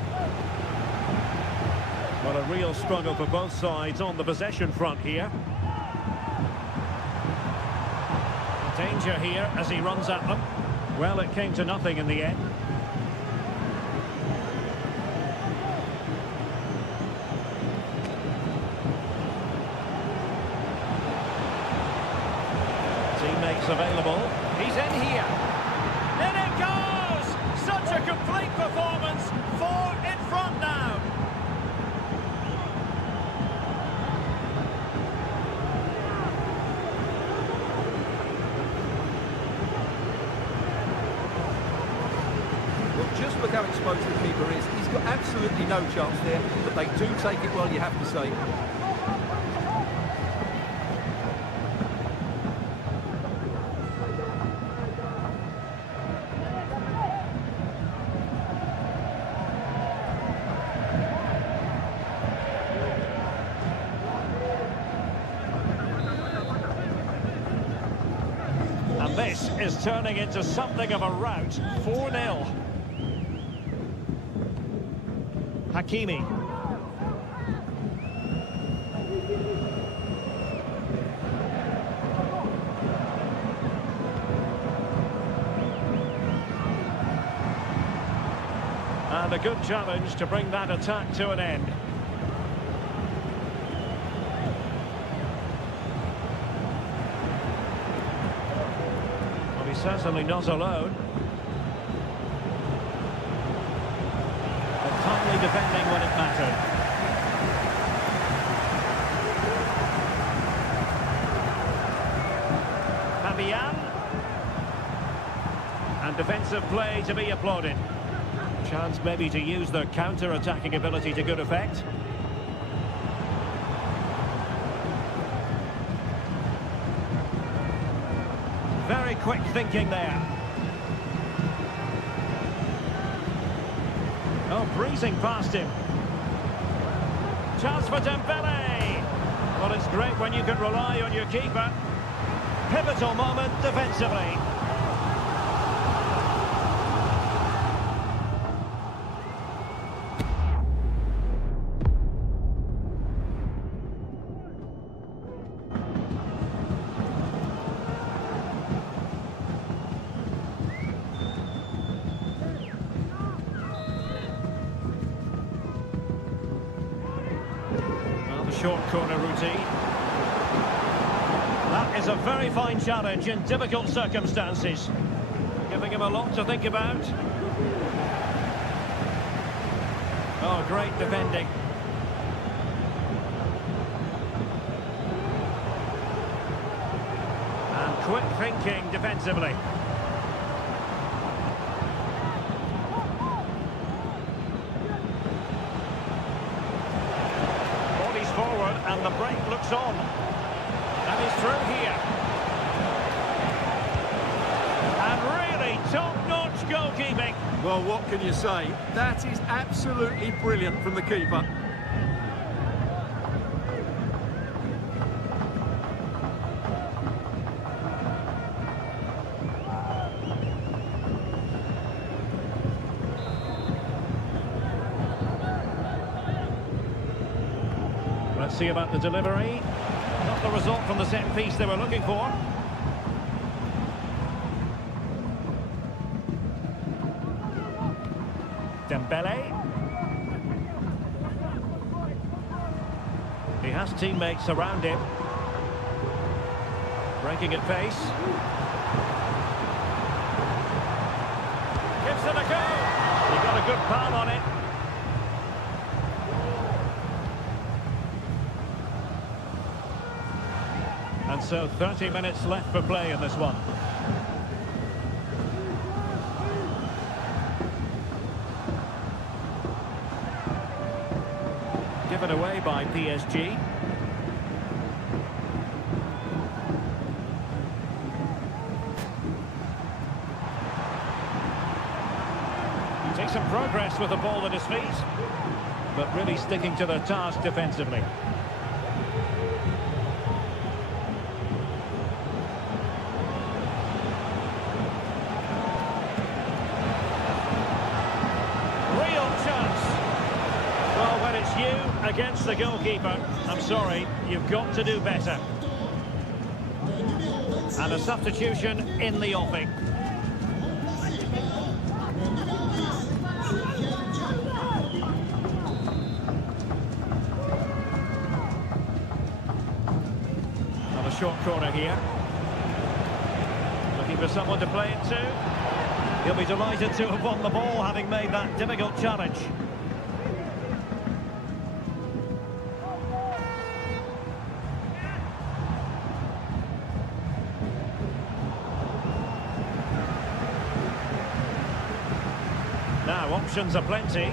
Well, a real struggle for both sides on the possession front here. Danger here as he runs at them. Well, it came to nothing in the end. Teammates available. He's in here. In it goes! Such a complete performance. 4 in front now. Well, just look how exposed the keeper is. He's got absolutely no chance there, but they do take it well, you have to say. And this is turning into something of a rout. 4-0. Hakimi. And a good challenge to bring that attack to an end. Well, he's certainly not alone. Timely defending when it mattered. Fabian. And defensive play to be applauded. Chance maybe to use their counter-attacking ability to good effect. Very quick thinking there. Oh, breezing past him. Chance for Dembele. Well, it's great when you can rely on your keeper. Pivotal moment defensively. short corner routine. That is a very fine challenge in difficult circumstances. Giving him a lot to think about. Oh, great defending. And quick thinking defensively. Bodies forward and the break looks on. And he's through here. And really top-notch goalkeeping. Well, what can you say? That is absolutely brilliant from the keeper. Let's see about the delivery. Not the result from the set piece they were looking for. Dembele. He has teammates around him. Breaking at pace. Gives it a go. He got a good palm on it. And so 30 minutes left for play in this one. Given away by PSG. Takes some progress with the ball at his feet, but really sticking to the task defensively. Against the goalkeeper, I'm sorry, you've got to do better. And a substitution in the offing. On a short corner here. Looking for someone to play it to. He'll be delighted to have won the ball, having made that difficult challenge. Now, options are plenty.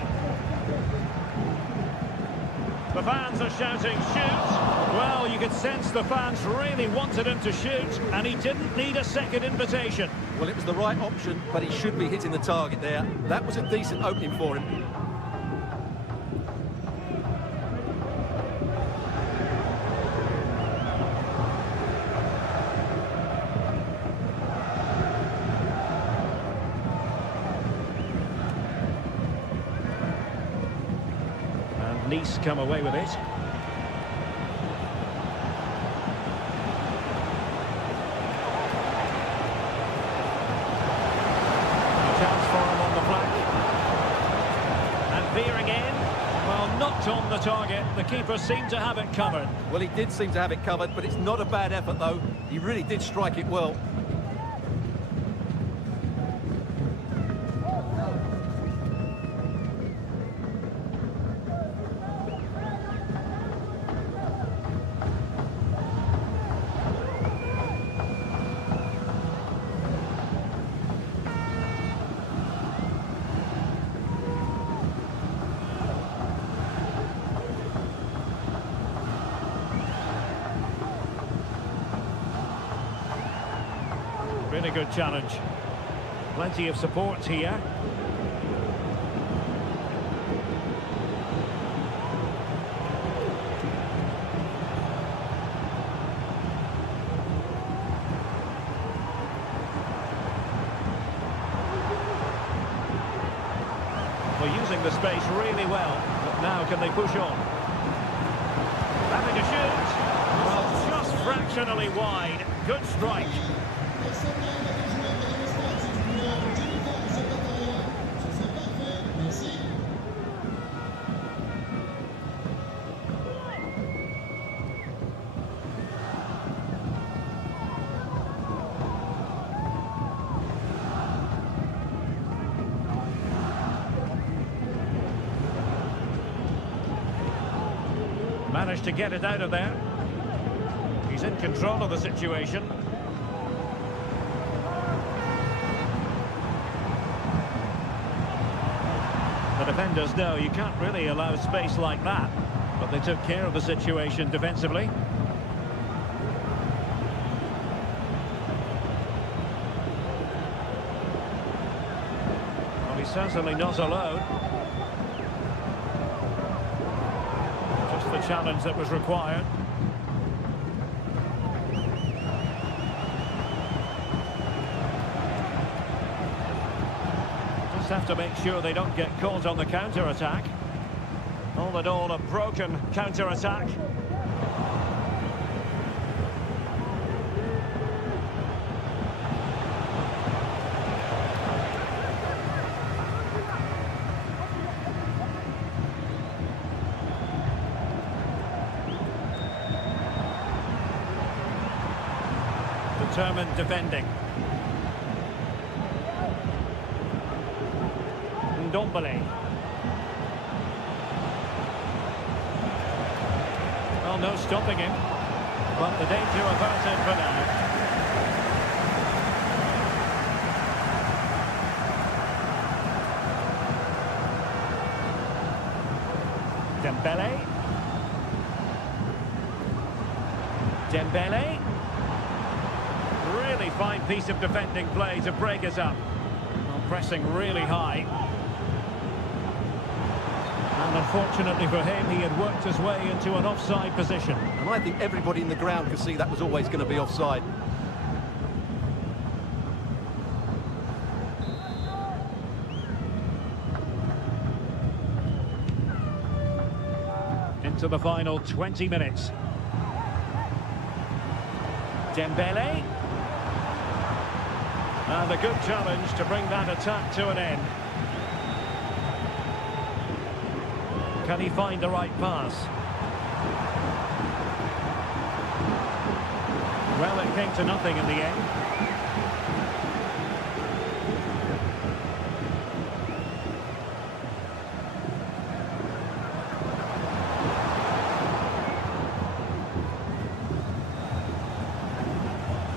The fans are shouting, shoot! Well, you could sense the fans really wanted him to shoot, and he didn't need a second invitation. Well, it was the right option, but he should be hitting the target there. That was a decent opening for him. Nice come away with it. A chance for him on the flank. And veering in. Well, not on the target. The keeper seemed to have it covered. Well, he did seem to have it covered, but it's not a bad effort, though. He really did strike it well. Really good challenge. Plenty of support here. Well, using the space really well, but now can they push on? Having to shoot. Well, just fractionally wide. Good strike. managed to get it out of there. He's in control of the situation. The defenders know you can't really allow space like that, but they took care of the situation defensively. Well, he's certainly not alone. Just the challenge that was required. Have to make sure they don't get caught on the counter-attack. All in all, a broken counter-attack. Determined defending. Ndombele. Well, no stopping him, but the danger averted for now. Dembele. Really fine piece of defending play to break us up. Well, pressing really high. And unfortunately for him, he had worked his way into an offside position. And I think everybody in the ground could see that was always going to be offside. Into the final 20 minutes. Dembele. And a good challenge to bring that attack to an end. Can he find the right pass? Well, it came to nothing in the end.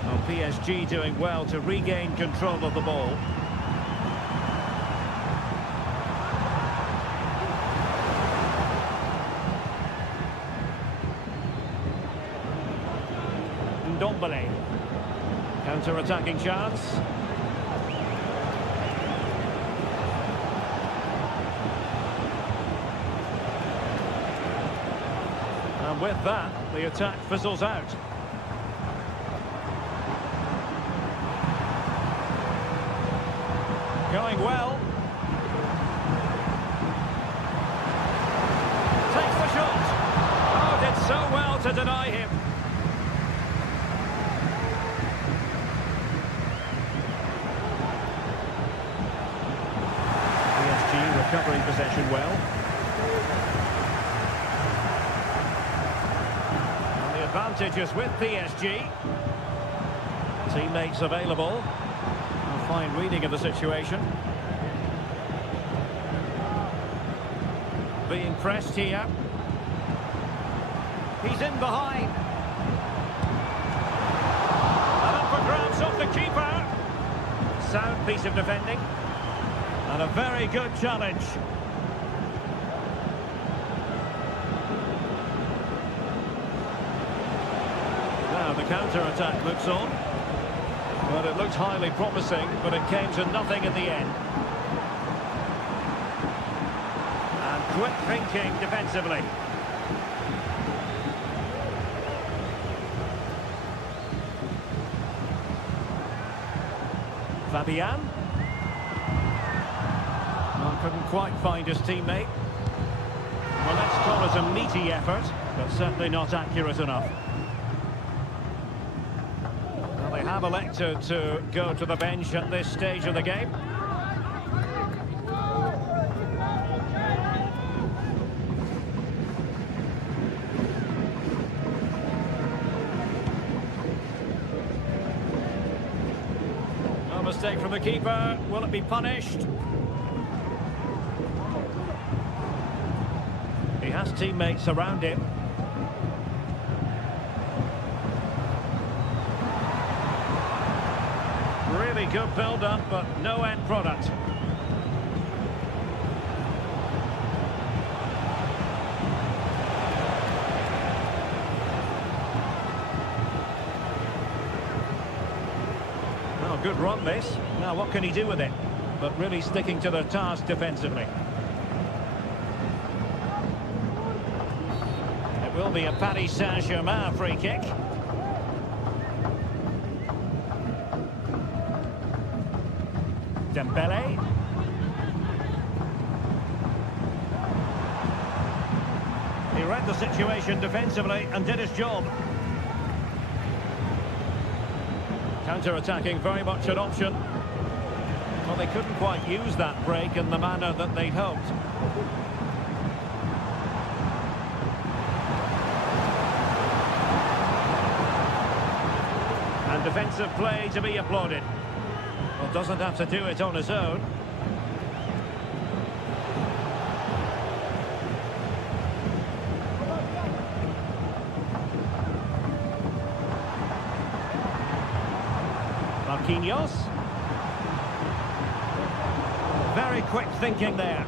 Well, PSG doing well to regain control of the ball. Ndombele. Counter-attacking chance. And with that, the attack fizzles out. Going well. Takes the shot. Oh, did so well to deny him. Covering possession well. And the advantage is with PSG. Teammates available. A fine reading of the situation. Being pressed here. He's in behind. And up for grabs off the keeper. Sound piece of defending. And a very good challenge. Now the counter-attack looks on. Well, it looked highly promising, but it came to nothing in the end. And quick thinking defensively. Fabian. Well, couldn't quite find his teammate. Well, let's call it a meaty effort, but certainly not accurate enough. Well, they have elected to go to the bench at this stage of the game. No mistake from the keeper. Will it be punished? He has teammates around him. Really good build-up, but no end product. Oh, good run this. Now what can he do with it? But really sticking to their task defensively. It will be a Paris Saint-Germain free kick. Dembele. He read the situation defensively and did his job. Counter-attacking, very much an option. Well, they couldn't quite use that break in the manner that they'd hoped. And defensive play to be applauded. Well, doesn't have to do it on his own. Marquinhos. Very quick thinking there.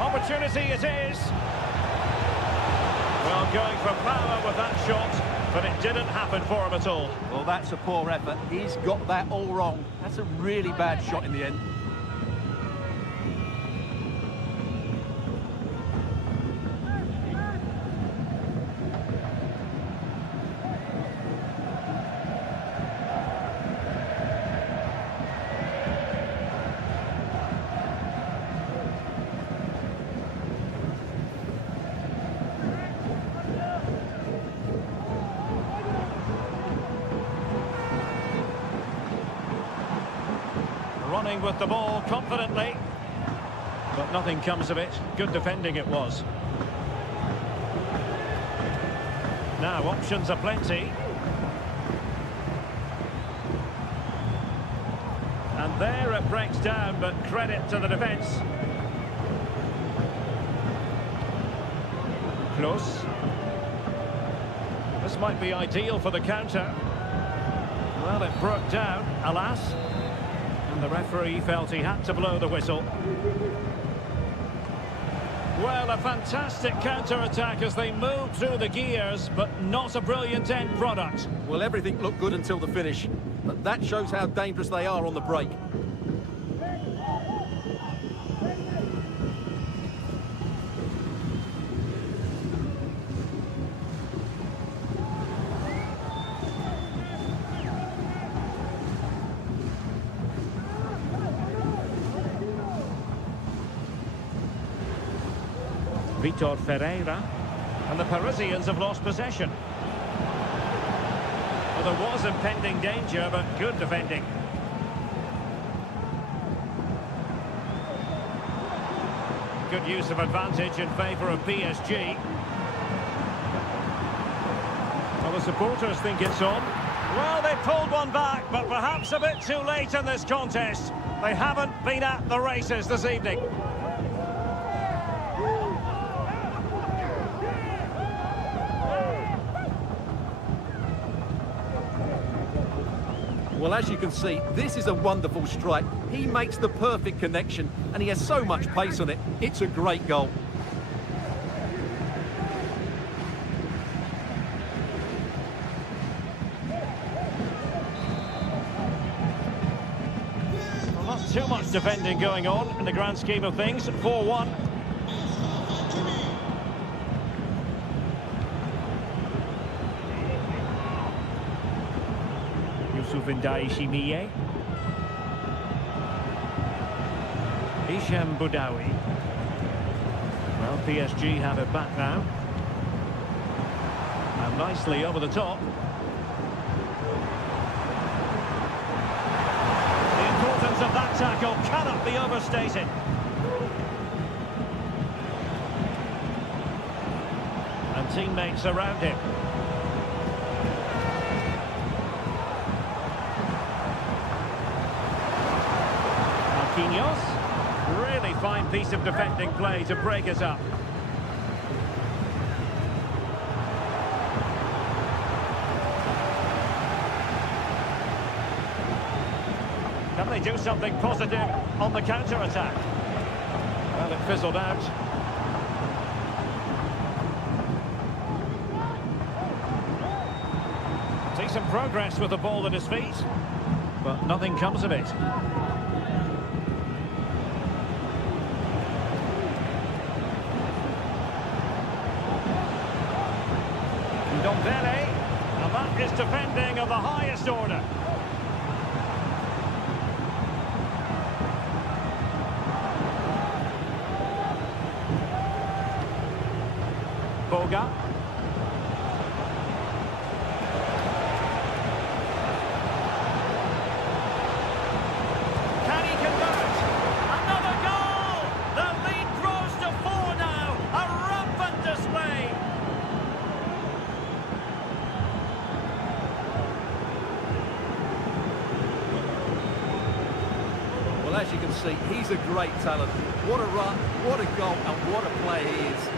Opportunity it is. Well, going for power with that shot, but it didn't happen for him at all. Well, that's a poor effort. He's got that all wrong. That's a really bad shot in the end. Running with the ball confidently, but nothing comes of it. Good defending it was. Now options are plenty. And there it breaks down, but credit to the defence. Close. This might be ideal for the counter. Well, it broke down, alas. And the referee felt he had to blow the whistle. Well, a fantastic counter-attack as they moved through the gears, but not a brilliant end product. Well, everything looked good until the finish. But that shows how dangerous they are on the break. Vitor Ferreira, and the Parisians have lost possession. Well, there was impending danger, but good defending. Good use of advantage in favour of PSG. Well, the supporters think it's on. Well, they pulled one back, but perhaps a bit too late in this contest. They haven't been at the races this evening. Well, as you can see, this is a wonderful strike. He makes the perfect connection, and he has so much pace on it. It's a great goal. Well, not too much defending going on in the grand scheme of things. 4-1. Shimiye. Hisham Boudaoui. Well, PSG have it back now. And nicely over the top. The importance of that tackle cannot be overstated. And teammates around him. Marquinhos, really fine piece piece of defending play to break us up. Can they do something positive on the counter-attack? Well, it fizzled out. See some progress with the ball at his feet, but nothing comes of it. Ndombele, and that is defending of the highest order. Boga. Can he convert? Another goal! The lead grows to 4 now. A rampant display. Well, as you can see, he's a great talent. What a run, what a goal, and what a player he is.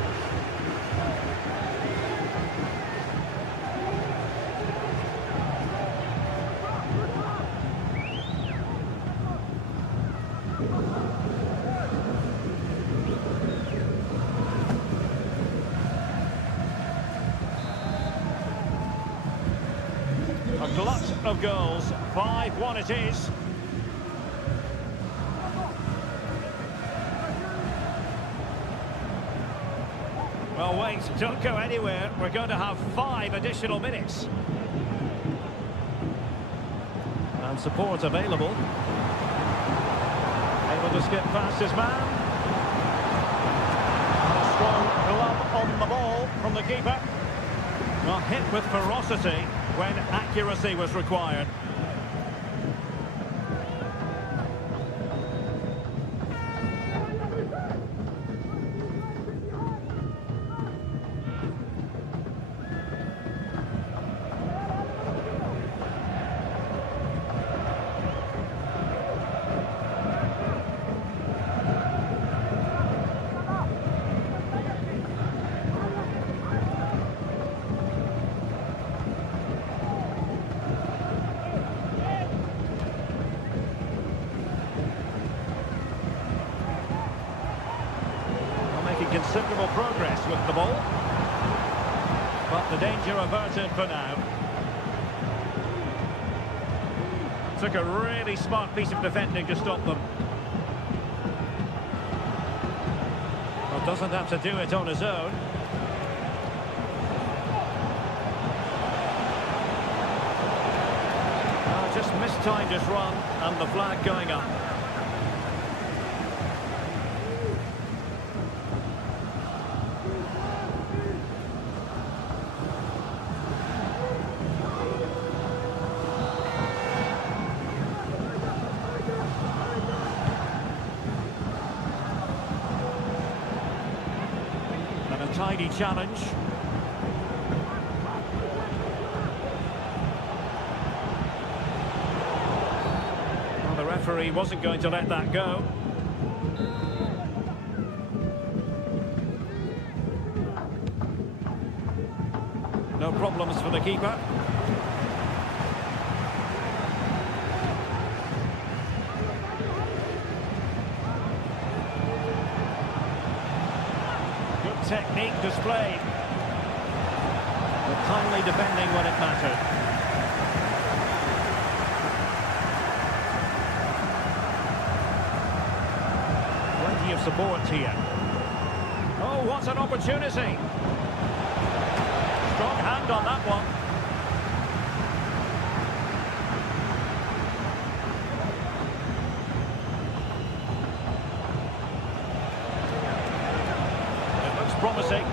A glut of goals. 5-1 it is. Well, wait, don't go anywhere. We're going to have 5 additional minutes. And support available. Able to skip past his man. And a strong glove on the ball from the keeper. Well, hit with ferocity when accuracy was required. Making considerable progress with the ball. But the danger averted for now. Took a really smart piece of defending to stop them. Well, doesn't have to do it on his own. Just mistimed his run and the flag going up. And a tidy challenge. Well, the referee wasn't going to let that go. No problems for the keeper. Technique displayed, but kindly defending when it mattered. Plenty of support here. Oh, what an opportunity! Strong hand on that one. Promising.